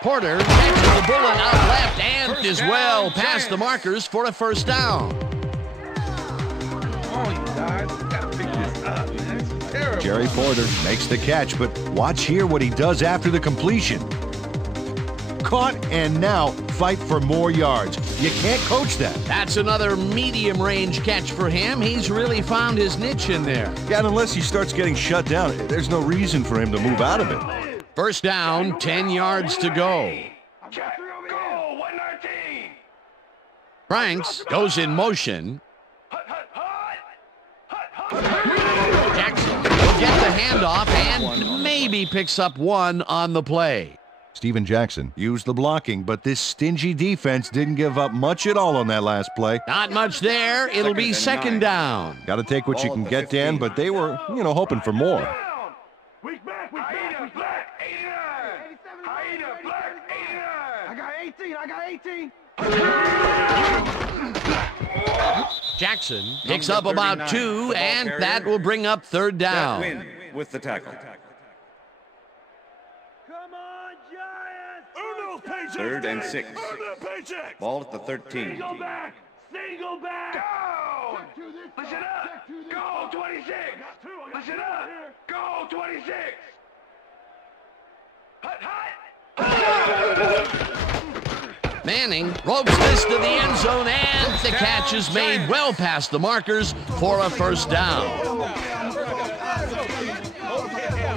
Porter catches the bullet out left and is well past the markers for a first down. Jerry Porter makes the catch, but watch here what he does after the completion. Caught and now fight for more yards. You can't coach that. That's another medium range catch for him. He's really found his niche in there. Yeah, and unless he starts getting shut down, there's no reason for him to move out of it. First down, 10 yards to go. Check, go, 119. Franks goes in motion. Jackson will get the handoff and maybe picks up one on the play. Steven Jackson used the blocking, but this stingy defense didn't give up much at all on that last play. Not much there. It'll be second down. Got to take what you can get, Dan, but they were, hoping for more. Weak back, black, 89. 87 black, 89. I got 18. Jackson picks up about 2, and that will bring up third down. Win with the tackle. Come on, Giants! Earn those paychecks, 3rd and Dave. 6. Earn that paycheck. Ball at the 13. Single back. Single back. Go. Listen up. Go 26. Listen up. Go 26. Manning ropes this to the end zone, and the catch is made well past the markers for a first down.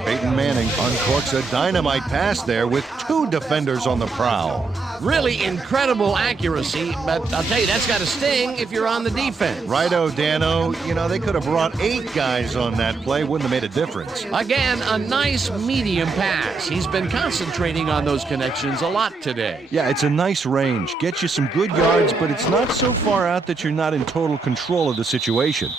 Peyton Manning uncorks a dynamite pass there with 2 defenders on the prowl. Really incredible accuracy, but I'll tell you, that's got to sting if you're on the defense. Righto, Dano. They could have brought 8 guys on that play. Wouldn't have made a difference. Again, a nice medium pass. He's been concentrating on those connections a lot today. Yeah, it's a nice range. Gets you some good yards, but it's not so far out that you're not in total control of the situation.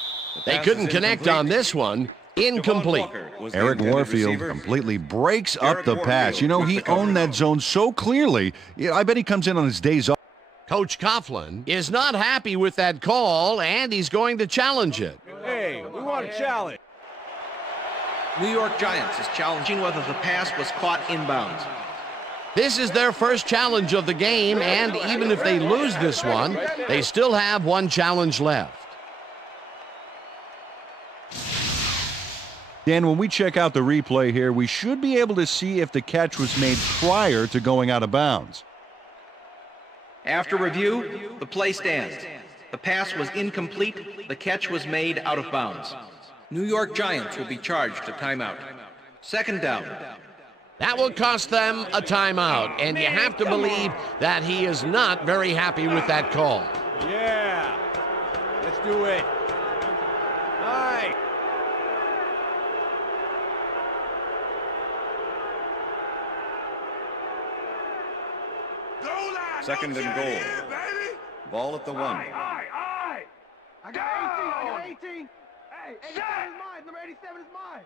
They couldn't connect on this one. Incomplete. Eric Warfield completely breaks up the pass. He owned that zone so clearly. I bet he comes in on his days off. Coach Coughlin is not happy with that call, and he's going to challenge it. Hey, we want a challenge. New York Giants is challenging whether the pass was caught inbounds. This is their first challenge of the game, and even if they lose this one, they still have one challenge left. Dan, when we check out the replay here, we should be able to see if the catch was made prior to going out of bounds. After review, the play stands. The pass was incomplete. The catch was made out of bounds. New York Giants will be charged a timeout. Second down. That will cost them a timeout, and you have to believe that he is not very happy with that call. Yeah, let's do it. All right. Second and goal. Ball at the 1. I got 18. Hey, 87 is mine. Number 87 is mine.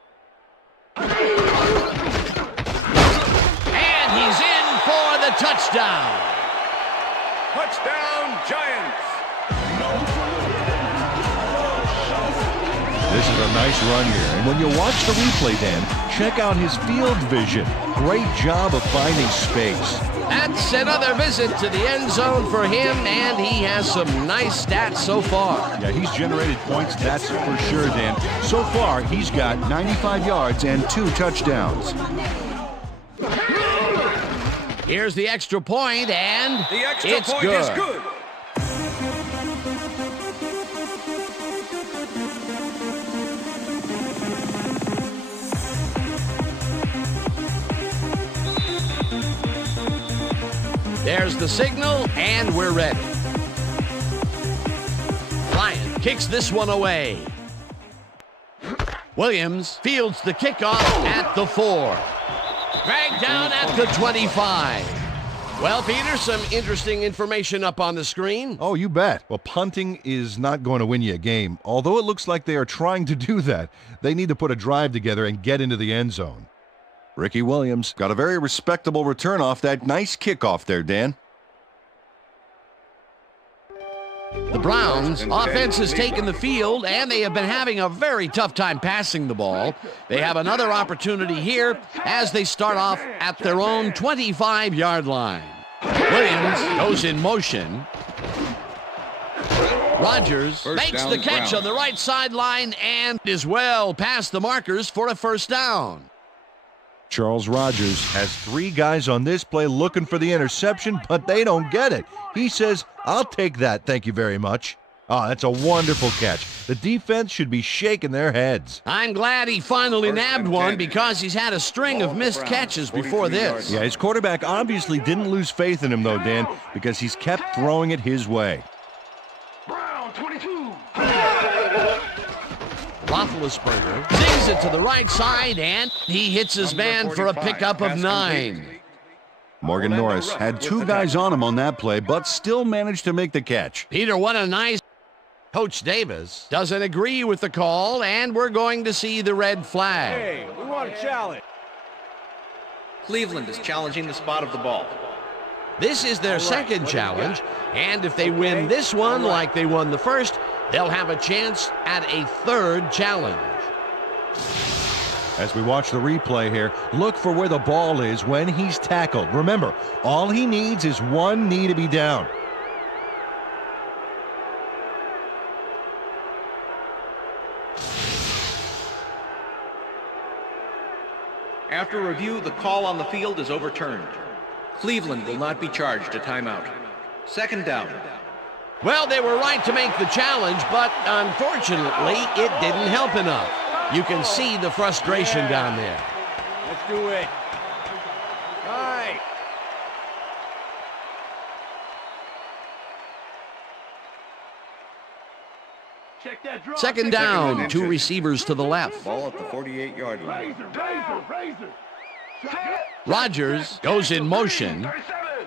And he's in for the touchdown. Touchdown, Giants! This is a nice run here. And when you watch the replay, Dan, check out his field vision. Great job of finding space. That's another visit to the end zone for him, and he has some nice stats so far. Yeah, he's generated points, that's for sure, Dan. So far, he's got 95 yards and 2 touchdowns. Here's the extra point, and The extra it's point good. is good. There's the signal, and we're ready. Bryant kicks this one away. Williams fields the kickoff at the 4. Dragged down at the 25. Well, Peter, some interesting information up on the screen. Oh, you bet. Well, punting is not going to win you a game. Although it looks like they are trying to do that, they need to put a drive together and get into the end zone. Ricky Williams got a very respectable return off that nice kickoff there, Dan. The Browns offense has taken the field, and they have been having a very tough time passing the ball. They have another opportunity here as they start off at their own 25-yard line. Williams goes in motion. Rodgers makes the catch on the right sideline and is well past the markers for a first down. Charles Rodgers has 3 guys on this play looking for the interception, but they don't get it. He says, "I'll take that, thank you very much." Oh, that's a wonderful catch. The defense should be shaking their heads. I'm glad he finally nabbed one because he's had a string of missed catches before this. Yeah, his quarterback obviously didn't lose faith in him, though, Dan, because he's kept throwing it his way. Brown, 22. Roethlisberger zings it to the right side, and he hits his man for a pickup of 9. Morgan Norris had 2 guys on him on that play, but still managed to make the catch. Peter, what a nice... Coach Davis doesn't agree with the call, and we're going to see the red flag. Hey, we want a challenge. Cleveland is challenging the spot of the ball. This is their second challenge, and if they win this one like they won the first, they'll have a chance at a third challenge. As we watch the replay here, look for where the ball is when he's tackled. Remember, all he needs is one knee to be down. After review, the call on the field is overturned. Cleveland will not be charged a timeout. Second down. Well, they were right to make the challenge, but unfortunately, it didn't help enough. You can see the frustration down there. Let's do it. All right. Check that drop. Second down, 2 receivers to the left. Ball at the 48-yard line. Razor. Rodgers goes in motion. 37.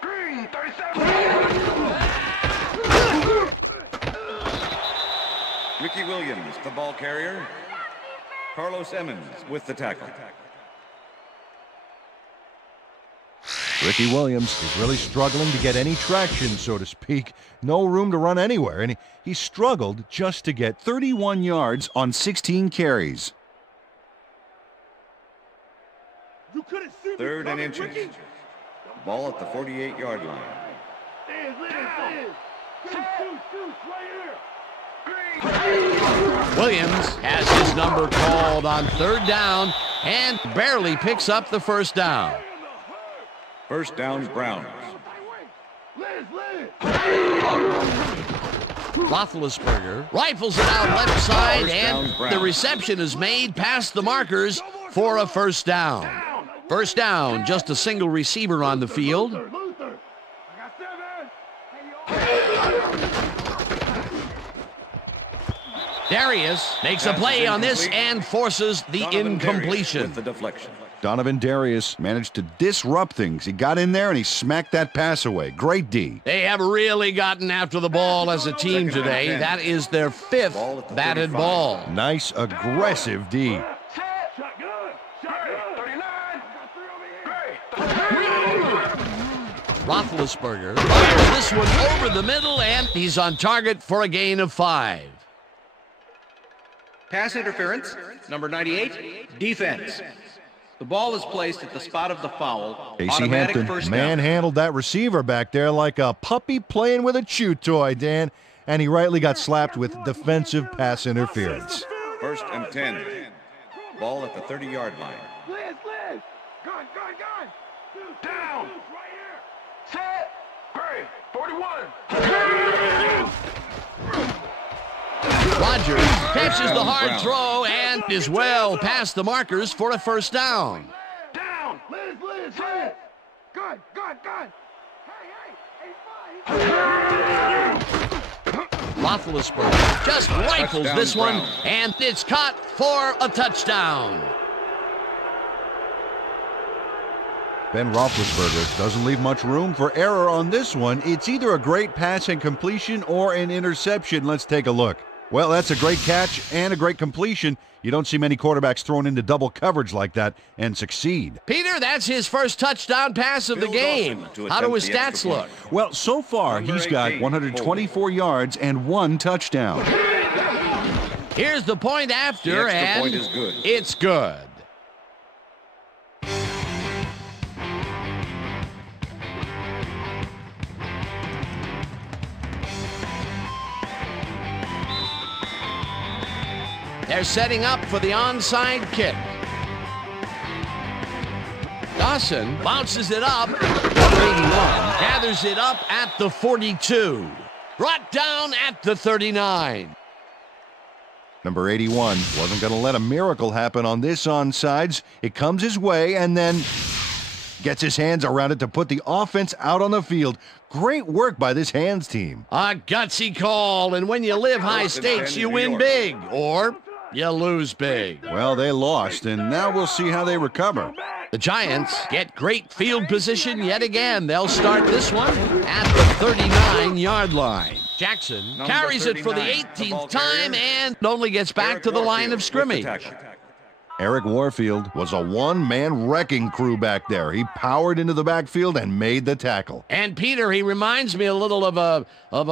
Green, 37. Ricky Williams, the ball carrier. Carlos Emmons with the tackle. Ricky Williams is really struggling to get any traction, so to speak. No room to run anywhere, and he struggled just to get 31 yards on 16 carries. You couldn't see me 3rd and coming, inches. Ricky. Ball at the 48-yard line. Shoot, right here. Williams has his number called on 3rd down and barely picks up the first down. First down, Browns. Roethlisberger rifles it out left side, and the reception is made past the markers for a first down. First down, just a single receiver on the field. Darius makes a play on this and forces the incompletion. With the deflection. Donovan Darius managed to disrupt things. He got in there and he smacked that pass away. Great D. They have really gotten after the ball as a team today. That is their 5th batted ball. Nice, aggressive D. Roethlisberger fires this one over the middle, and he's on target for a gain of 5. Pass interference, number 98, defense. The ball is placed at the spot of the foul. AC Automatic Hampton first down. manhandled that receiver back there like a puppy playing with a chew toy, Dan. And he rightly got slapped with defensive pass interference. 1st and 10. Ball at the 30-yard line. Liz. Gun. Down. Right here. Set. Gray. 41. Rodgers catches the hard throw and is well past the markers for a first down. Down. Liz. Gun. Roethlisberger just rifles this one, and it's caught for a touchdown. Ben Roethlisberger doesn't leave much room for error on this one. It's either a great pass and completion or an interception. Let's take a look. Well, that's a great catch and a great completion. You don't see many quarterbacks thrown into double coverage like that and succeed. Peter, that's his first touchdown pass of the game. How do his stats look? Well, so far, he's got 124 yards and 1 touchdown. Here's the point after, The extra and point is good. It's good. They're setting up for the onside kick. Dawson bounces it up, 81, gathers it up at the 42. Brought down at the 39. Number 81 wasn't going to let a miracle happen on this onside. It comes his way and then gets his hands around it to put the offense out on the field. Great work by this hands team. A gutsy call, and when you live high stakes, you win big, or you lose big. Well, they lost, and now we'll see how they recover. The Giants get great field position yet again. They'll start this one at the 39-yard line. Jackson carries it for the 18th time and only gets back to the line of scrimmage. Eric Warfield was a one-man wrecking crew back there. He powered into the backfield and made the tackle. And Peter, he reminds me a little of a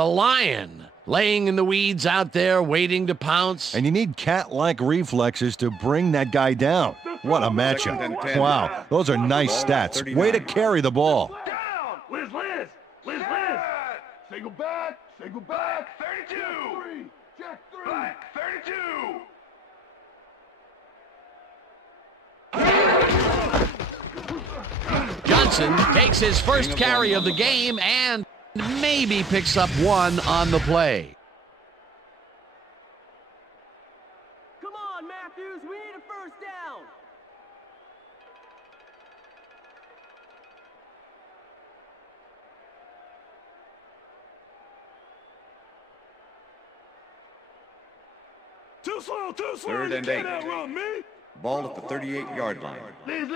lion laying in the weeds out there waiting to pounce. And you need cat-like reflexes to bring that guy down. What a matchup. Wow, those are nice stats. Way to carry the ball. Down! Liz! Single back! 32! Check 3! Back, 32! Johnson takes his first carry of the game and maybe picks up one on the play. Come on, Matthews, we need a first down. Too slow! Third You and can't 8. outrun me! Ball at the 38-yard line. Liz!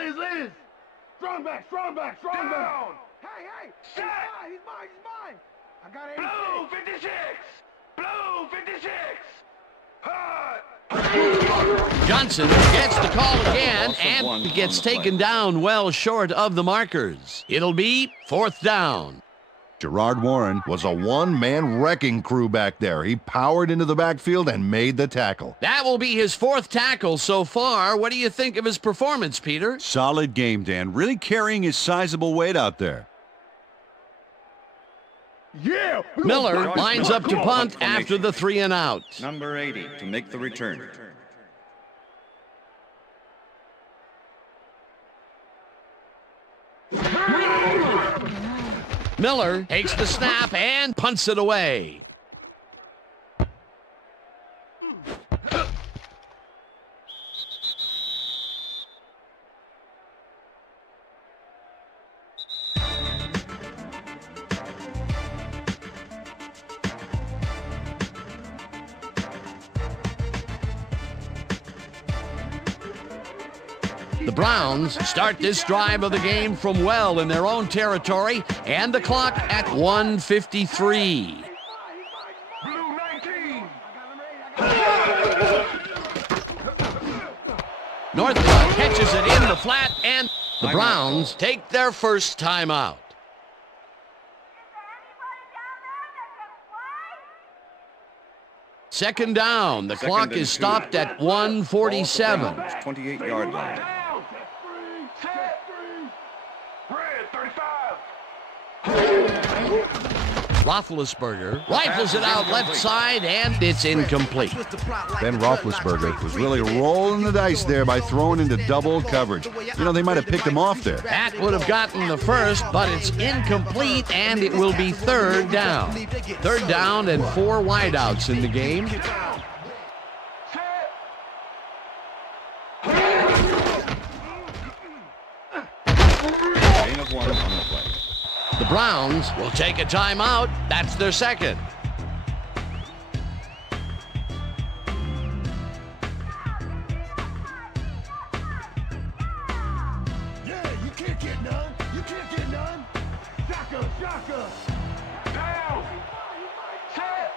Strong back! Down! Hey! He's mine! I got 86! Blue 56! Johnson gets the call again and gets taken down well short of the markers. It'll be fourth down. Gerard Warren was a one-man wrecking crew back there. He powered into the backfield and made the tackle. That will be his fourth tackle so far. What do you think of his performance, Peter? Solid game, Dan. Really carrying his sizable weight out there. Yeah! Miller lines up to punt after the 3 and out. Number 80 to make the return. Miller takes the snap and punts it away. The Browns start this drive of the game from well in their own territory, and the clock at 1:53. Blue 19! Northcutt catches it in the flat, and the Browns take their first timeout. Second down. The clock is stopped at 1:47. 28-yard line. Roethlisberger rifles it out left side, and it's incomplete. Ben Roethlisberger was really rolling the dice there by throwing into double coverage. You know, they might have picked him off there. That would have gotten the first, but it's incomplete, and it will be third down. Third down and 4 wideouts in the game. Gain of 1 on the play. The Browns will take a timeout. That's their second. Yeah, you can't get none! Shaka! Down! Set!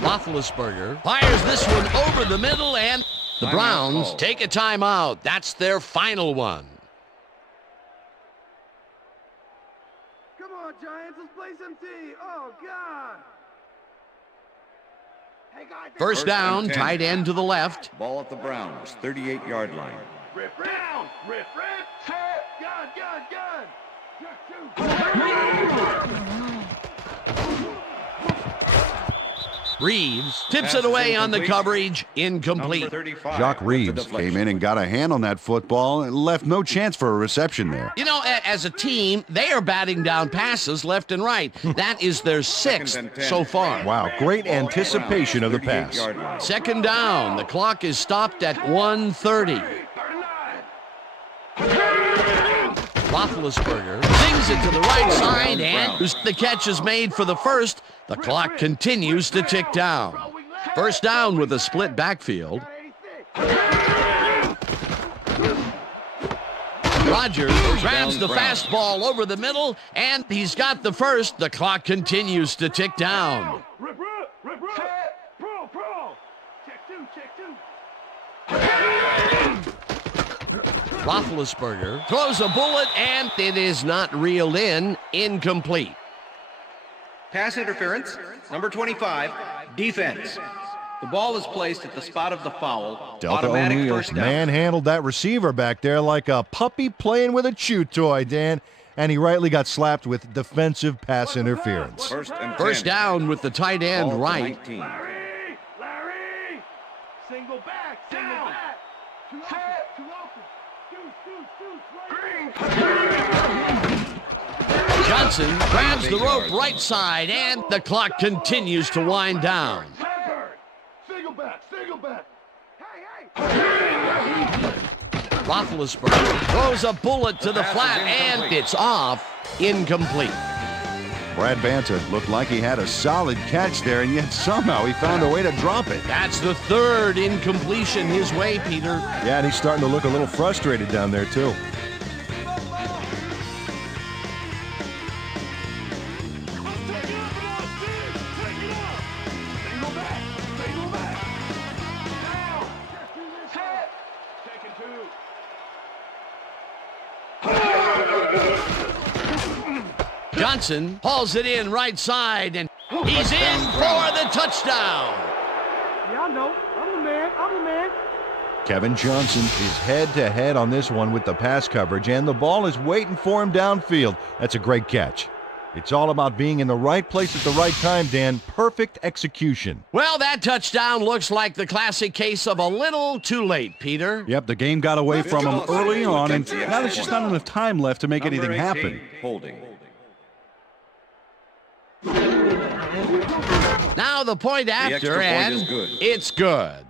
Roethlisberger fires this one over the middle, and the Browns take a timeout. That's their final one. Come on, Giants, let's play some T. Oh, God. Hey, guys. First down, and 10. tight end to the left. Ball at the Browns, 38-yard line. Rip! Down! Rip! Set! Gun! Reeves tips it away on the coverage, incomplete. Jock Reeves came in and got a hand on that football and left no chance for a reception there. You know, as a team, they are batting down passes left and right. That is their 6th so far. Wow, great anticipation of the pass. Second down. The clock is stopped at 1:30. Roethlisberger sings it to the right side, and the catch is made for the first. The clock continues to tick down. First down with a split backfield. Rodgers grabs the fastball over the middle, and he's got the first. The clock continues to tick down. Roethlisberger throws a bullet, and it is not reeled in. Incomplete. Pass interference, number 25, defense. The ball is placed at the spot of the foul. Delta Automatic O'Neal first down. manhandled that receiver back there like a puppy playing with a chew toy, Dan. And he rightly got slapped with defensive pass interference. First down with the tight end right. Larry! Single back, single back. Too open. Johnson grabs the rope right side, and the clock continues to wind down. Single back. Roethlisberger throws a bullet to the flat, and it's off. Incomplete. Brad Banta looked like he had a solid catch there, and yet somehow he found a way to drop it. That's the third incompletion his way, Peter. Yeah, and he's starting to look a little frustrated down there, too. Johnson hauls it in right side, and he's in for the touchdown. Yeah, I know. I'm the man. Kevin Johnson is head-to-head on this one with the pass coverage, and the ball is waiting for him downfield. That's a great catch. It's all about being in the right place at the right time, Dan. Perfect execution. Well, that touchdown looks like the classic case of a little too late, Peter. Yep, the game got away from him early on, and now there's just not enough time left to make anything happen. Holding. Now the point after, extra point and is good. it's good.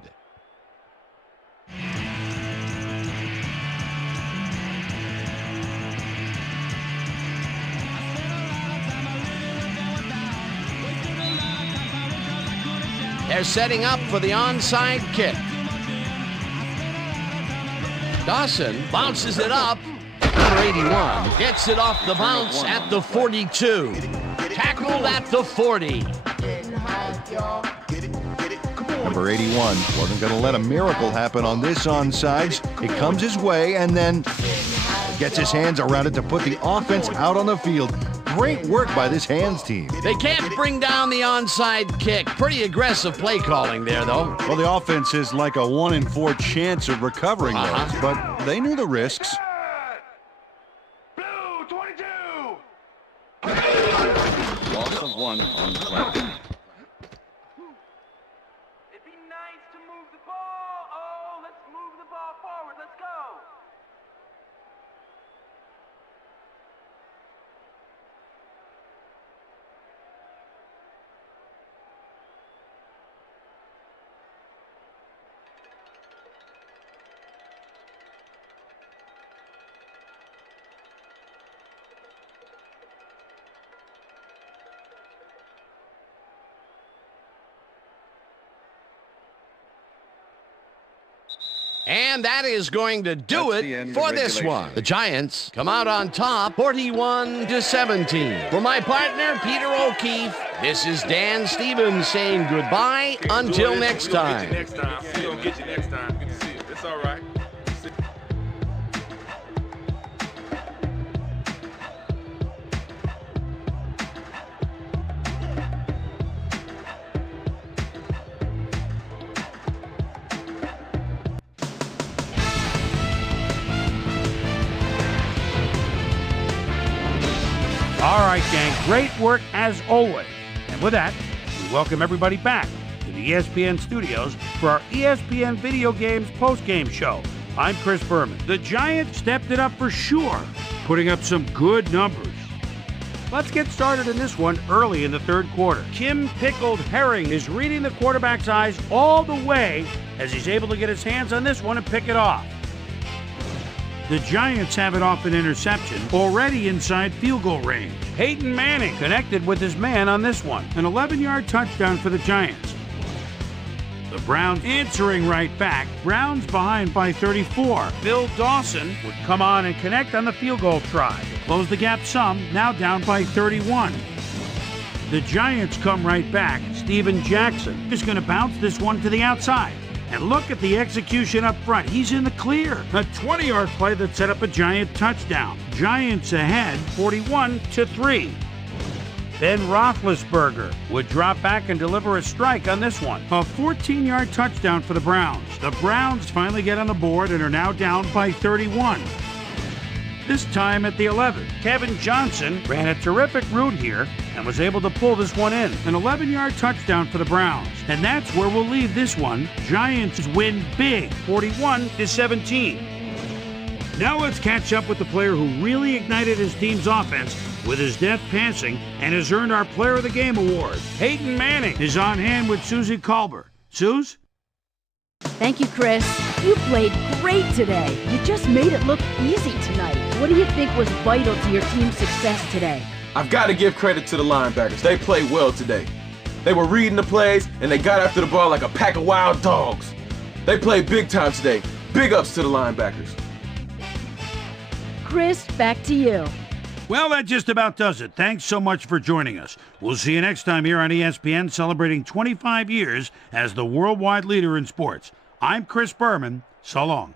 They're setting up for the onside kick. Dawson bounces it up. Number 81 gets it off the bounce at the 42. Tackled at the 40. Number 81 wasn't going to let a miracle happen on this onside. It comes his way, and then gets his hands around it to put the offense out on the field. Great work by this hands team. They can't bring down the onside kick. Pretty aggressive play calling there, though. Well, the offense is like a 1 in 4 chance of recovering those, but they knew the risks. Blue 22. Loss of 1 on the play. It'd be nice to move the ball. Oh, let's move the ball forward. Let's go. And that is going to do That's the it end for of this regulation. one. The Giants come out on top, 41-17. For my partner, Peter O'Keefe, this is Dan Stevens saying goodbye until next time. We're gonna get you next time. Good to see you. It's all right. All right, gang, great work as always. And with that, we welcome everybody back to the ESPN studios for our ESPN Video Games postgame show. I'm Chris Berman. The Giants stepped it up for sure, putting up some good numbers. Let's get started in this one early in the third quarter. Kim Pickled Herring is reading the quarterback's eyes all the way as he's able to get his hands on this one and pick it off. The Giants have it off an interception, already inside field goal range. Peyton Manning connected with his man on this one. An 11-yard touchdown for the Giants. The Browns answering right back. Browns behind by 34. Bill Dawson would come on and connect on the field goal try. Close the gap some, now down by 31. The Giants come right back. Steven Jackson is going to bounce this one to the outside. And look at the execution up front. He's in the clear. A 20-yard play that set up a Giant touchdown. Giants ahead 41-3. Ben Roethlisberger would drop back and deliver a strike on this one. A 14-yard touchdown for the Browns. The Browns finally get on the board and are now down by 31. This time at the 11. Kevin Johnson ran a terrific route here and was able to pull this one in. An 11-yard touchdown for the Browns. And that's where we'll leave this one. Giants win big, 41-17. Now let's catch up with the player who really ignited his team's offense with his deft passing and has earned our Player of the Game award. Peyton Manning is on hand with Susie Colbert. Suze? Thank you, Chris. You played great today. You just made it look easy tonight. What do you think was vital to your team's success today? I've got to give credit to the linebackers. They played well today. They were reading the plays, and they got after the ball like a pack of wild dogs. They played big time today. Big ups to the linebackers. Chris, back to you. Well, that just about does it. Thanks so much for joining us. We'll see you next time here on ESPN, celebrating 25 years as the worldwide leader in sports. I'm Chris Berman. So long.